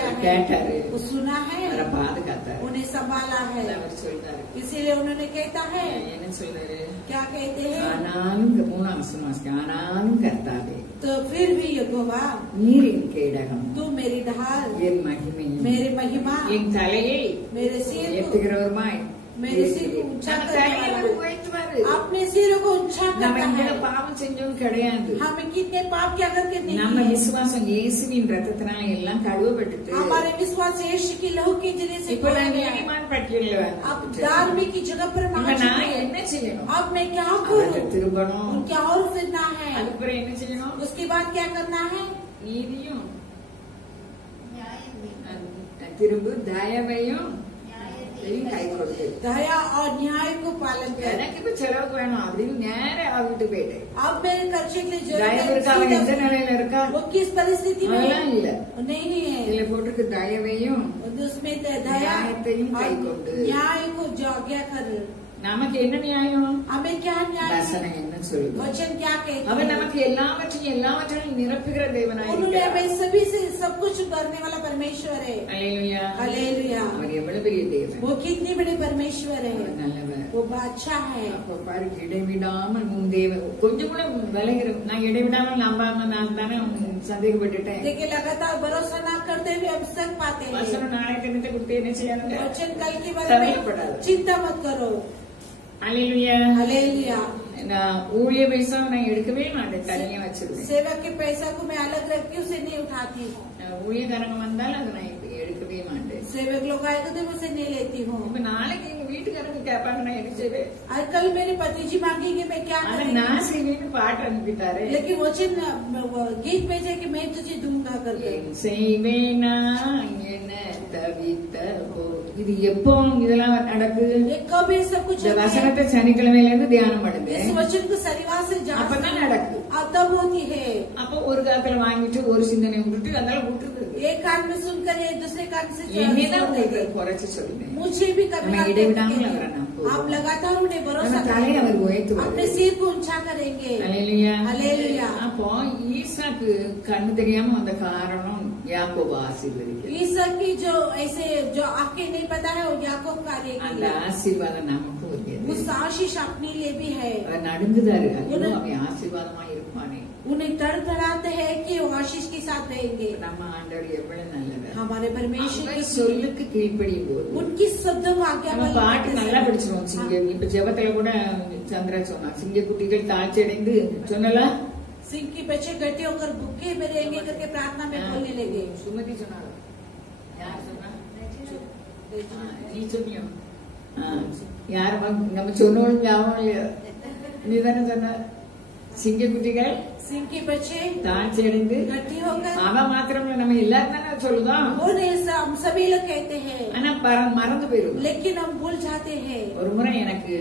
किया है, கேட்டாரு, वो सुना है, அவரை பாதுகாத்தாரு. उन्हें संभाला है, அவர் சொல்றாரு, इसीलिए उन्होंने कहता है, என்ன சொல்றாரு, क्या कहते हैं, ஆனாலும் 3ஆம் வசனம், ஆனாலும் கர்த்தாவே तो फिर भी यहोवा நீர் என் கேடகம், तू मेरी ढाल, என் மகிமை, मेरी महिमा, என் தலையை मेरे सिर को, உயர்த்துகிறவருமாய், मेरे सिर को ऊंचा நம்ம करने தலையை वाला, உயர்த்துவாரு. अपने सिर को ऊंचा நம்ம करता எந்த है। பாவம் செஞ்சோம் கிடையாது. हमें कितने पाप क्या करके நம்ம नहीं, விசுவாசம் இயேசுவின் ரத்தத்தினால எல்லாம் கழுவப்பட்டுட்டு हमारे विश्वास यीशु की लहू के जरिए से இப்ப धोया நான் गया है। நீதிமான் பட்டியல்ல अब धार्मिक की जगह पर இப்ப पहुंच நான் चुके हैं। என்ன செய்யணும், अब मैं क्या அவரை करूं, திரும்பணும். उनके और फिरना है, அதுக்கப்புறம் என்ன செய்யணும், उसके बाद क्या करना है, நீதியும் திரும்ப தயவையும் கை கொடுத்து दया और न्याय को पालन कर। எனக்கு இப்ப செலவுக்கு வேணும் அப்படின்னு நேர வீட்டு போயிட்டேன். अब मेरे खर्चे के लिए தயவு இருக்கா, அவன் எந்த நிலையில இருக்கா, वो किस परिस्थिति में அதெல்லாம் है? இல்ல. नहीं है, இதுல போட்டிருக்கு தயவையும் उसमें दया न्यायத்தையும் और கை கொண்டு. न्याय को आज्ञा कर। நமக்கு என்ன நியாயம், हमें क्या न्याय है? வசனம் என்ன சொல்லுது, वचन क्या कहते அவன் हैं? நமக்கு எல்லாவற்றையும் நிரப்புகிற தேவனாய் उन्होंने இருக்கிறார். हमें सभी से सब कुछ करने वाला परमेश्वर है। அல்லேலூயா. हालेलुया। அவர் எவ்வளவு பெரிய தேவன், वो कितनी बड़ी परमेश्वर है, அவர் நல்லவர். वो अच्छा है। அப்ப பாரு, இடைவிடாமல் உன் தேவன் கொஞ்சம் கூட விலகிற, நான் இடைவிடாமல் நம்பாம நான் தானே சந்தேகப்பட்டுட்டேன். देखिए लगातार भरोसा न करते हुए हम सक पाते हैं। வசனம் நாளை தினத்தை கொடுத்து என்ன செய்யணும், वचन कल के बारे में चिंता मत करो। அல்லேலூயா. हालेलुया। நான் ஊழிய பைசா நான் எடுக்கவே மாட்டேன், தனியா வச்சிருந்தேன். सेवा के पैसा को मैं अलग रख के उसे नहीं उठाती हूँ। ஊழியக்காரங்க வந்தாலும் அதை நான் எடுக்கவே மாட்டேன். सेवक लोग आएगा तो मैं उसे नहीं लेती हूँ। இப்ப நாளைக்கு எங்க வீட்டுக்காரங்க கேட்பாங்க, நான் என்ன செய்வேன், आज कल मेरे पति जी मांगेंगे मैं क्या ஆனா करूँ, நான் செய்வேன்னு பாட்டு அனுப்பிட்டாரு. लेकिन वचन गीत भेजे कि मैं तुझे दूंगा करके। என் செய்வேனா என்ன தவித்த போ. இது எப்போ இதெல்லாம் நடக்குது, ये कब ये सब कुछ இந்த होता है? வசனத்தை சனிக்கிழமையில இருந்து தியானம் பண்ணுது, इस वचन को शनिवार से அப்பதான் जान நடக்குது. तब होती है। அப்போ ஒரு காலத்துல வாங்கிட்டு ஒரு சிந்தனை விட்டுட்டு அதெல்லாம் விட்டுருது. एक कान में सुनकर एक दूसरे कान से என்னதான் உங்களுக்கு குறைச்சு சொல்லுங்க, मुझे भी कभी நம்ம இடைவிடாமல் அவரை நம்புவோம். आप लगातार उन्हें भरोसा நம்ம தலையை அவர் करेंगे, உயர்த்துவார். अपने सिर को ऊंचा करेंगे। அல்லேலூயா. हालेलुया। அப்போ ஈசாக்கு கண்ணு தெரியாம வந்த காரணம் யாக்கோபு ஆசீர்வதிக்க, ईसा की जो ऐसे जो आपके नहीं पता है वो याकूब कार्य के அந்த लिए, ஆசீர்வாதம் நமக்கு வருகிறது. उस आशीष अपने लिए भी है। அவர் நடுங்குதாரு, ஐயோ அவன் ஆசீர்வாதமா இருப்பானே. उन्हें तड़तड़ाते हैं कि वो आशीष के साथ रहेंगे। நம்ம ஆண்டவர் எவ்வளவு நல்லவர், हमारे परमेश्वर அவர் की சொல்லுக்கு கீழ்ப்படியும் போது उनकी शब्दों को आज्ञा நம்ம பாட்டு நல்லா படிச்சிருவோம். சிங்க இப்ப ஜெபத்துல கூட சந்திரா சொன்னா, சிங்க குட்டிகள் தாழ்ச்சி அடைந்து சொன்னல, सिंह की बच्चे गड्ढे होकर भूखे में रहेंगे करके प्रार्थना में बोलने लगे। சுமதி சொன்னாங்க, யார் சொன்னா, நீ சொன்னியோ, யார் நம்ம சொன்னோம் ஞாபகம் இல்லையா, நீ தானே சொன்ன, சிங்க குட்டிகள் सिंह के बच्चे தாழ்ச்சி அடைந்து, गड्ढे होकर, அவன் மாத்திரம் நம்ம எல்லாரும் தானே சொல்லுதோம், वो नहीं हम सभी लोग कहते हैं, ஆனா மறந்து போயிடும். लेकिन हम भूल जाते हैं। ஒரு முறை எனக்கு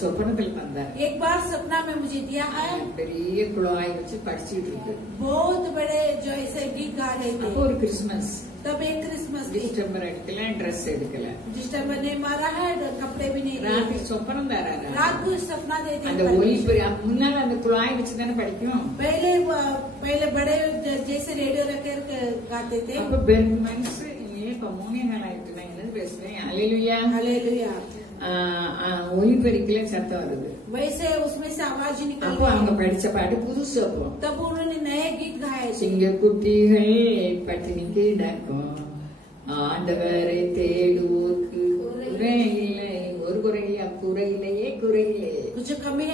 சொப்பனத்தில் வந்தார், एक बार सपना में मुझे दिया है, பெரிய குழாய் வச்சு படிச்சுட்டு இருக்கு. बहुत बड़े जो ऐसे गीत गा रहे அப்போ थे। ஒரு கிறிஸ்துமஸ், तब एक क्रिसमस थी, டிஸ்டம்பர் எடுக்கல, ட்ரெஸ் எடுக்கல, डिस्टर्बर नहीं मारा है, कपड़े भी नहीं ராத்திரி दिए। சொப்பனம் தராரு. रात को सपना दे அந்த दिया। ஒலி முன்னால அந்த குழாய் வச்சுதானே படிக்கும். पहले बड़े जैसे रेडियो रखे गाते थे। அப்ப பெருமன்ஸ் இப்ப 3 நாள் ஆயிட்டு நான் என்ன பேசுறேன். அல்லேலூயா. हालेलुया। ஒலி படிக்கல, சத்தம் வருது. वैसे उसमें से आवाज निकल அப்போ அவங்க படிச்ச பாட்டு புதுசு. அப்போ तब उन्होंने नए गीत गाए थे। சிங்க குட்டிகள் பட்டினி கிடக்கும், ஆண்டவரை தேடுவோர்க்கு குறையில்லை, ஒரு குறையில்லை, குறையில்லையே குறையில்லை. कुछ कमी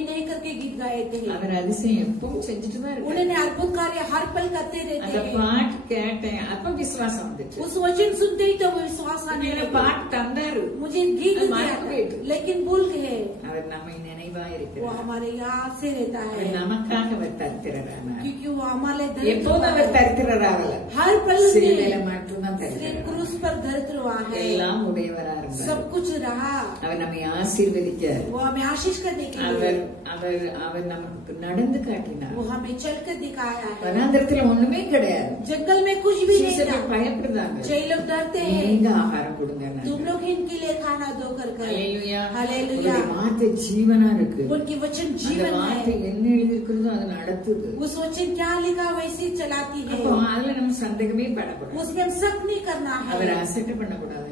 नहीं करके गीत गाए थे। அவர் அதிசயம் எப்பவும் செஞ்சுட்டுதான் இருக்காரு. उन्होंने अद्भुत कार्य हर पल करते रहते அந்த हैं। பாட்டு கேட்டேன், அப்ப விசுவாசம் வந்துச்சு. उस वचन सुनते ही तो विश्वास आने எனக்கு लगा। பாட்டு தந்தாரு, मुझे गीत அது दिया மறந்து था, போயிட்டு. लेकिन भूल गए। அவர் நம்மை நினைவா वो இருக்கிறார். हमारे याद से रहता அவர் है, நமக்காக அவர் தரித்திரரானார். क्योंकि वो हमारे எப்போதும் அவர் தரித்திரராகல, हर पल சிலுவையில மட்டும்தான் सिर्फ தரித்திரரானார். क्रूस पर धर दरिद्रवा है, எல்லாம் உடையவரா இருந்தார். सब कुछ रहा, அவர் நம்மை ஆசீர்வதிக்க, वो हमें आशीष करने के लिए, அவர் அவர் அவர் நமக்கு நடந்து காட்டினார். वो हमें चलकर दिखाया है। வனாந்தரத்துல ஒண்ணுமே கிடையாது. जंगल में कुछ भी नहीं था, சீசர்கள் பயப்படுறாங்க. कई लोग डरते हैं, நீங்க ஆகாரம் கொடுங்க. तुम लोग इनके लिए खाना दो कर ஹல்லேலூயா. हालेलुया। உங்களுடைய வார்த்தை ஜீவனா இருக்கு. उनकी वचन அந்த जीवन வார்த்தை है, என்ன எழுதியிருக்கிறதோ அதை நடத்துது. उस वचन क्या लिखा वैसे ही चलाती है, அப்போ அதுல நம்ம சந்தேகமே படக்கூடாது. उसमें हम शक नहीं करना அவரை है, அசட்டை பண்ணக்கூடாது.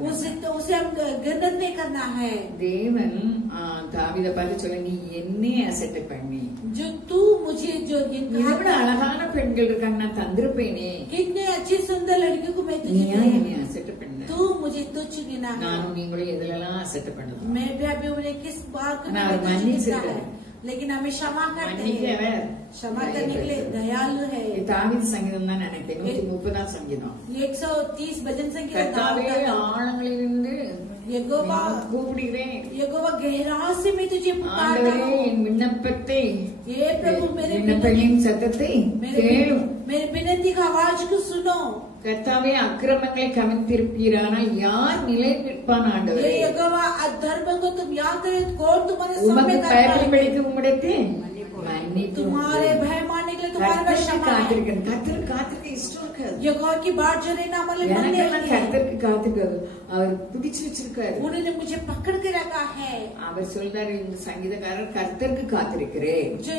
उसे हम गंदत नहीं करना है। தேவன் தாவீதை பார்த்து சொல்ல, நீ என்னே அசட்டை பண்ணி, जो तू मुझे जो இதை விட அழகான பெண்கள் இருக்காங்க, நான் தந்திருப்பேனே, कितने अच्छी सुंदर लड़कियों को मैं நீ तुझे ஏன் दूं? என்னை அசட்டை பண்ண? तू मुझे तुच्छ गिना है, நானும் நீங்களும் எதுலெல்லாம் அசட்டை பண்ணலாம். मैं भी अभी उन्हें किस बात को ना, मैंने तुच्छ मन्नी से गिना है, कर। लेकिन हमें क्षमा करते மன்னிக்க हैं, அவர் क्षमा करने के लिए दयालु है। இது தாவீது சங்கீதம் தான் நினைக்கிறேன், 130 சங்கீதம். 130 भजन संगीत கர்த்தாவே ஆழங்களிலிருந்து यहोवा கூப்பிடுகிறேன், यहोवा गहराई से मैं तुझे पुकारता ஆண்டவரே हूँ, என் விண்ணப்பத்தை, हे प्रभु मेरे விண்ணப்பங்களின் சத்தத்தை கேளும். मेरे विनती का आवाज को सुनो। கர்த்தாவே அக்கிரமங்களை கவிழ்த்திருப்பீரானால் யார் நிலை நிற்பான்? हे ஆண்டவரே यहोवा अधर्म को तुम याद करे, कौन तुम्हारे உமக்கு सामने कर பயப்படும்படிக்கு உம்மிடத்தை மன்னிப்பு तुम्हारे भय मानने के लिए तुम्हारे पास क्षमा है। காத்திருக்கேன். கர்த்தருக்கு இஷ்டம் இருக்காது. यहोवा की बात जो रहना मतलब मन எனக்கெல்லாம் नहीं है, கர்த்தருக்கு காத்திருக்காது. அவர் பிடிச்சு வச்சிருக்காரு. उन्होंने मुझे पकड़ के रखा है। அவர் சொல்றாரு, இந்த சங்கீதக்காரர் கர்த்தருக்கு காத்திருக்கிறேன், जो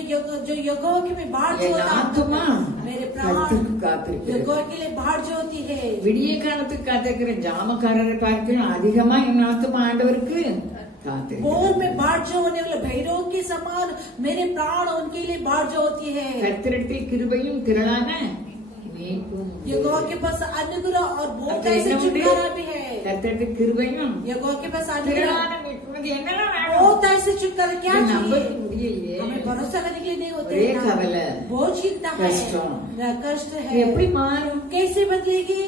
यहोवा की मैं बात जो என் ஆத்துமா मेरे प्राण கர்த்தருக்கு காத்திருக்கிறேன். यहोवा के लिए बात जो होती है, விடிய காலத்துக்கு காத்திருக்கிற ஜாமக்காரரை பார்க்கலாம் அதிகமா என் ஆத்துமா ஆண்டவருக்கு காத்திருக்கிறேன். भोर में बाढ़ जो होने वाले भैरव के समान मेरे प्राण उनके लिए बाढ़ जो होती है। கர்த்தரிடத்தில் கிருபையும் திரளான மீட்பும் உண்டு. यहोवा के पास अनुग्रह और बहुत அப்ப ऐसे என்ன உண்டு? छुटकारा भी है। கர்த்தரிடத்தில் கிருபையும் यहोवा के पास अनुग्रह திரளான மீட்பும் உண்டு. என்னெல்லாம் வேணும்? बहुत ऐसे छुटकारा क्या இதை நம்ப चाहिए, முடியலையே. हमें भरोसा करने के लिए नहीं होते ஒரே हैं। கவலை, बहुत चिंता है, कष्टம்। कष्ट இது है, எப்படி மாறும்? कैसे बदलेगी?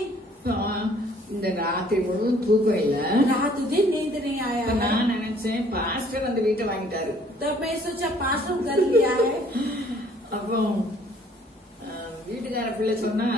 இந்த ராத்திரி முழுவதும் தூக்கம் இல்ல. रात दिन नींद नहीं आया அப்ப है, நான் நினைச்சேன் பாஸ்டர் அந்த வீட்டை வாங்கிட்டாரு. तब मैं सोचा पास्टर कर लिया है। அப்போ வீட்டுக்கார பிள்ளை சொன்னா,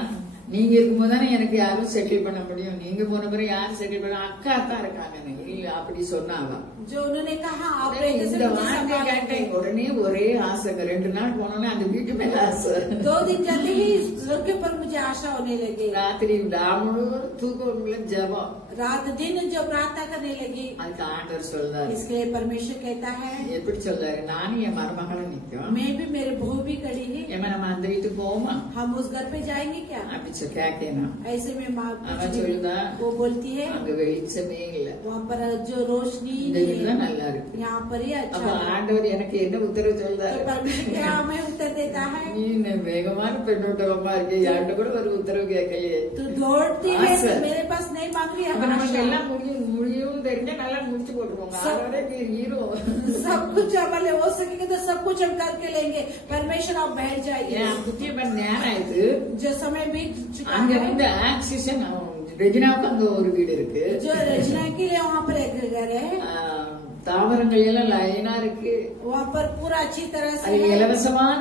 நீங்க இருக்கும்போது தானே எனக்கு யாரும் செட்டில் பண்ண முடியும், நீங்க போன பிறகு யாரும் செட்டில் பண்ண, அக்கா தான் இருக்காங்க எனக்கு. இல்ல அப்படி சொன்னாங்க. जो उन्होंने कहा आप இந்த வார்த்தை கேட்டேன் உடனே ஒரே ஆசைங்க. 2 நாள் போனோன்னே அந்த வீட்டு மேல ஆசை. 2 दिन जाते ही लड़के पर मुझे आशा होने लगी। ராத்திரி முழுவதும் தூக்கம் இல்ல, ஜெபம். रात दिन जो प्रार्थना करने लगी, அதுக்கு ஆண்டவர் சொல்றாரு. इसके लिए परमेश्वर कहता है, எப்படி சொல்றாரு? நானும் என் மருமகளும் நிற்கும், मैं भी मेरे बहू भी खड़ी है, ஏமா நம்ம அந்த வீட்டுக்கு போவோமா? हम उस घर पे जाएंगे क्या? அப்படி கேட்கணும். ऐसे में माँ அவன் சொல்லுதா, वो बोलती है அங்க வெளிச்சமே இல்ல, वहाँ पर जो रोशनी இந்த नहीं வீடுதான் है, நல்லா இருக்கு. यहाँ पर ही அப்ப अच्छा है। ஆண்டவர் எனக்கு என்ன உத்தரவு சொல்றாரு? तो परमेश्वर क्या हमें उत्तर देता है, நீ வேகமான பெண்ணோட்டமா இருக்கு, யார்கிட்ட கூட ஒரு உத்தரவு கேட்கலையே. तू दौड़ती है आशा। तो मेरे पास नहीं मांग रही அப்ப நமக்கு है, எல்லாம் முடியும் தெரிஞ்சா நல்லா முடிச்சு போட்டுருவோங்க. ஆண்டவரே நீர் ஹீரோ. सब कुछ हमारे हो सकेगा तो सब कुछ हम करके लेंगे। परमेश्वर आप बैठ जाइए। ஏன் புத்திய பண்ண நேரம் ஆயிடுச்சு. जो समय बीत चुका அங்க है, வந்து ஆக்சிஷன் ரெஜினாவுக்கு அங்க ஒரு வீடு இருக்கு. जो रचना के लिए वहाँ पर एक घर है, தாவரங்கள் எல்லாம் லைனா இருக்கு. वहाँ पर पूरा अच्छी तरह से அது है। இலவசமான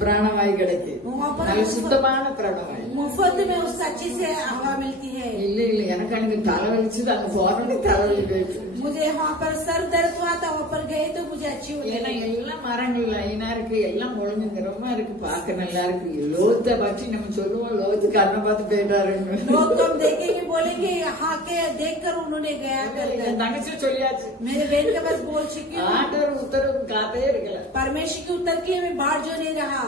பிராணவாயு கிடைக்கும், वहाँ पर நல்ல சுத்தமான பிராணவாயு. मुफ्त में उससे अच्छी से हवा मिलती है। இல்ல இல்ல, எனக்கு அன்னைக்கு தலைவலிச்சுது, அங்க போறதுக்கு தலைவலி போயிடுச்சு. मुझे वहाँ पर सर दर्द हुआ था, वहाँ पर गए तो मुझे अच्छी हुई। ஏன்னா எல்லாம் மரங்கள் லைனா இருக்கு, எல்லாம் ஒழுங்கு நிறமா இருக்கு, பார்க்க நல்லா இருக்கு. லோத்தை பற்றி நம்ம சொல்லுவோம், லோத்து கண்ணை பார்த்து போயிட்டாருன்னு. लोग तो हम देखेंगे बोलेंगे यहाँ के देख कर उन्होंने गया कर। என் தங்கச்சி சொல்லியாச்சு, मेरे बहन के पास बोल चुकी हूँ, ஆண்டவர் உத்தரவு காத்தே இருக்கல. परमेश्वर के उत्तर के लिए मैं बाढ़ जो नहीं रहा।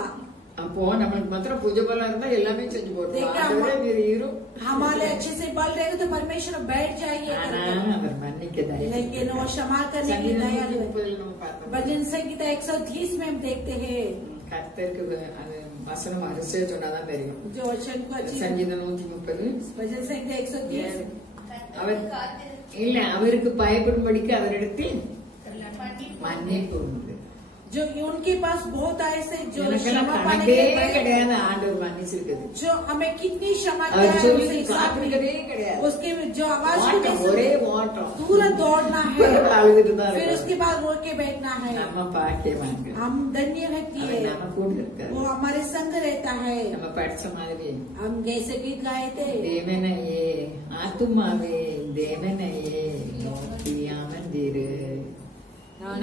அப்போ நம்மளுக்கு மாத்திரம் பூஜை பலம் இருந்தா எல்லாமே செஞ்சு போட்டோம். देखा ஆண்டவரே நீர் ஹீரோ. हमारे अच्छे से बल रहेगा तो परमेश्वर बैठ जाइए ஆனா करके। அவர் மன்னிக்க தயவு. लेकिन वो क्षमा करने की दया है। 30 நம்ம பார்த்தோம். भजन संगीता 130 में हम देखते हैं, கர்த்தருக்கு அது வசனம் அரிசியா சொன்னாதான் தெரியும். जो वचन को अच्छी சங்கீதம் 130. भजन संगीता 130 அவர் இல்ல, அவருக்கு பயப்படும்படிக்கு அவரிடத்தில் மன்னிப்பு உண்டு. जो उनके पास बहुत ऐसे जो எனக்கெல்லாம் क्षमा पाने கணக்கே के लिए கிடையாது ஆண்டவர் மன்னிச்சிருக்குது. जो हमें कितनी क्षमा அவர் किया है சொல்லி उसे हिसाब காத்திருக்கதே नहीं। கிடையாது. उसके जो आवाज को ஓட்டம், नहीं ஒரே सुनते, ஓட்டம். तुरंत दौड़ना है, அழுதுட்டு தான் फिर இருக்காரு. उसके बाद रो के बैठना है। நம்ம பாக்கியவாங்க. हम धन्य व्यक्ति அவர் है, நம்ம கூட இருக்காரு. वो हमारे संग रहता है। நம்ம படிச்ச மாதிரி हम जैसे गीत गाए थे, தேவனையே ஆத்ம ஆத்துமாவே தேவனையே நோக்கி அமர்ந்திரு.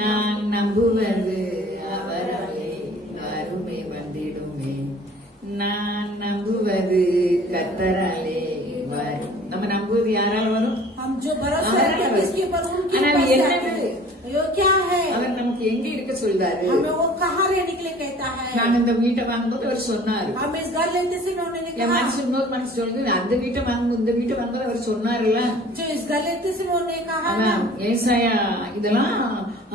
நான் நம்புவது அவராலே அருமை வந்திடுமே. நான் நம்புவது கர்த்தராலே வரும். நம்ம நம்புவது யாரால வரும்? हम जो भरोसा रखते हैं किसके ऊपर? उनके ऊपर से आते हैं। ये क्या है? அவர் நமக்கு எங்க இருக்க சொல்றாரு? हमें वो कहाँ रहने के लिए कहता है? நான் இந்த வீட்டை வாங்கும்போது அவர் சொன்னாரு. हम इस घर लेते समय उन्होंने என் कहा, மனசு இன்னொரு மனசு சொல்லுது அந்த வீட்டை வாங்கும்போது இந்த வீட்டை வாங்கும்போது அவர் சொன்னாருல்ல. जो इस घर लेते समय उन्होंने कहा ना, அதான் ஏசாயா இதெல்லாம்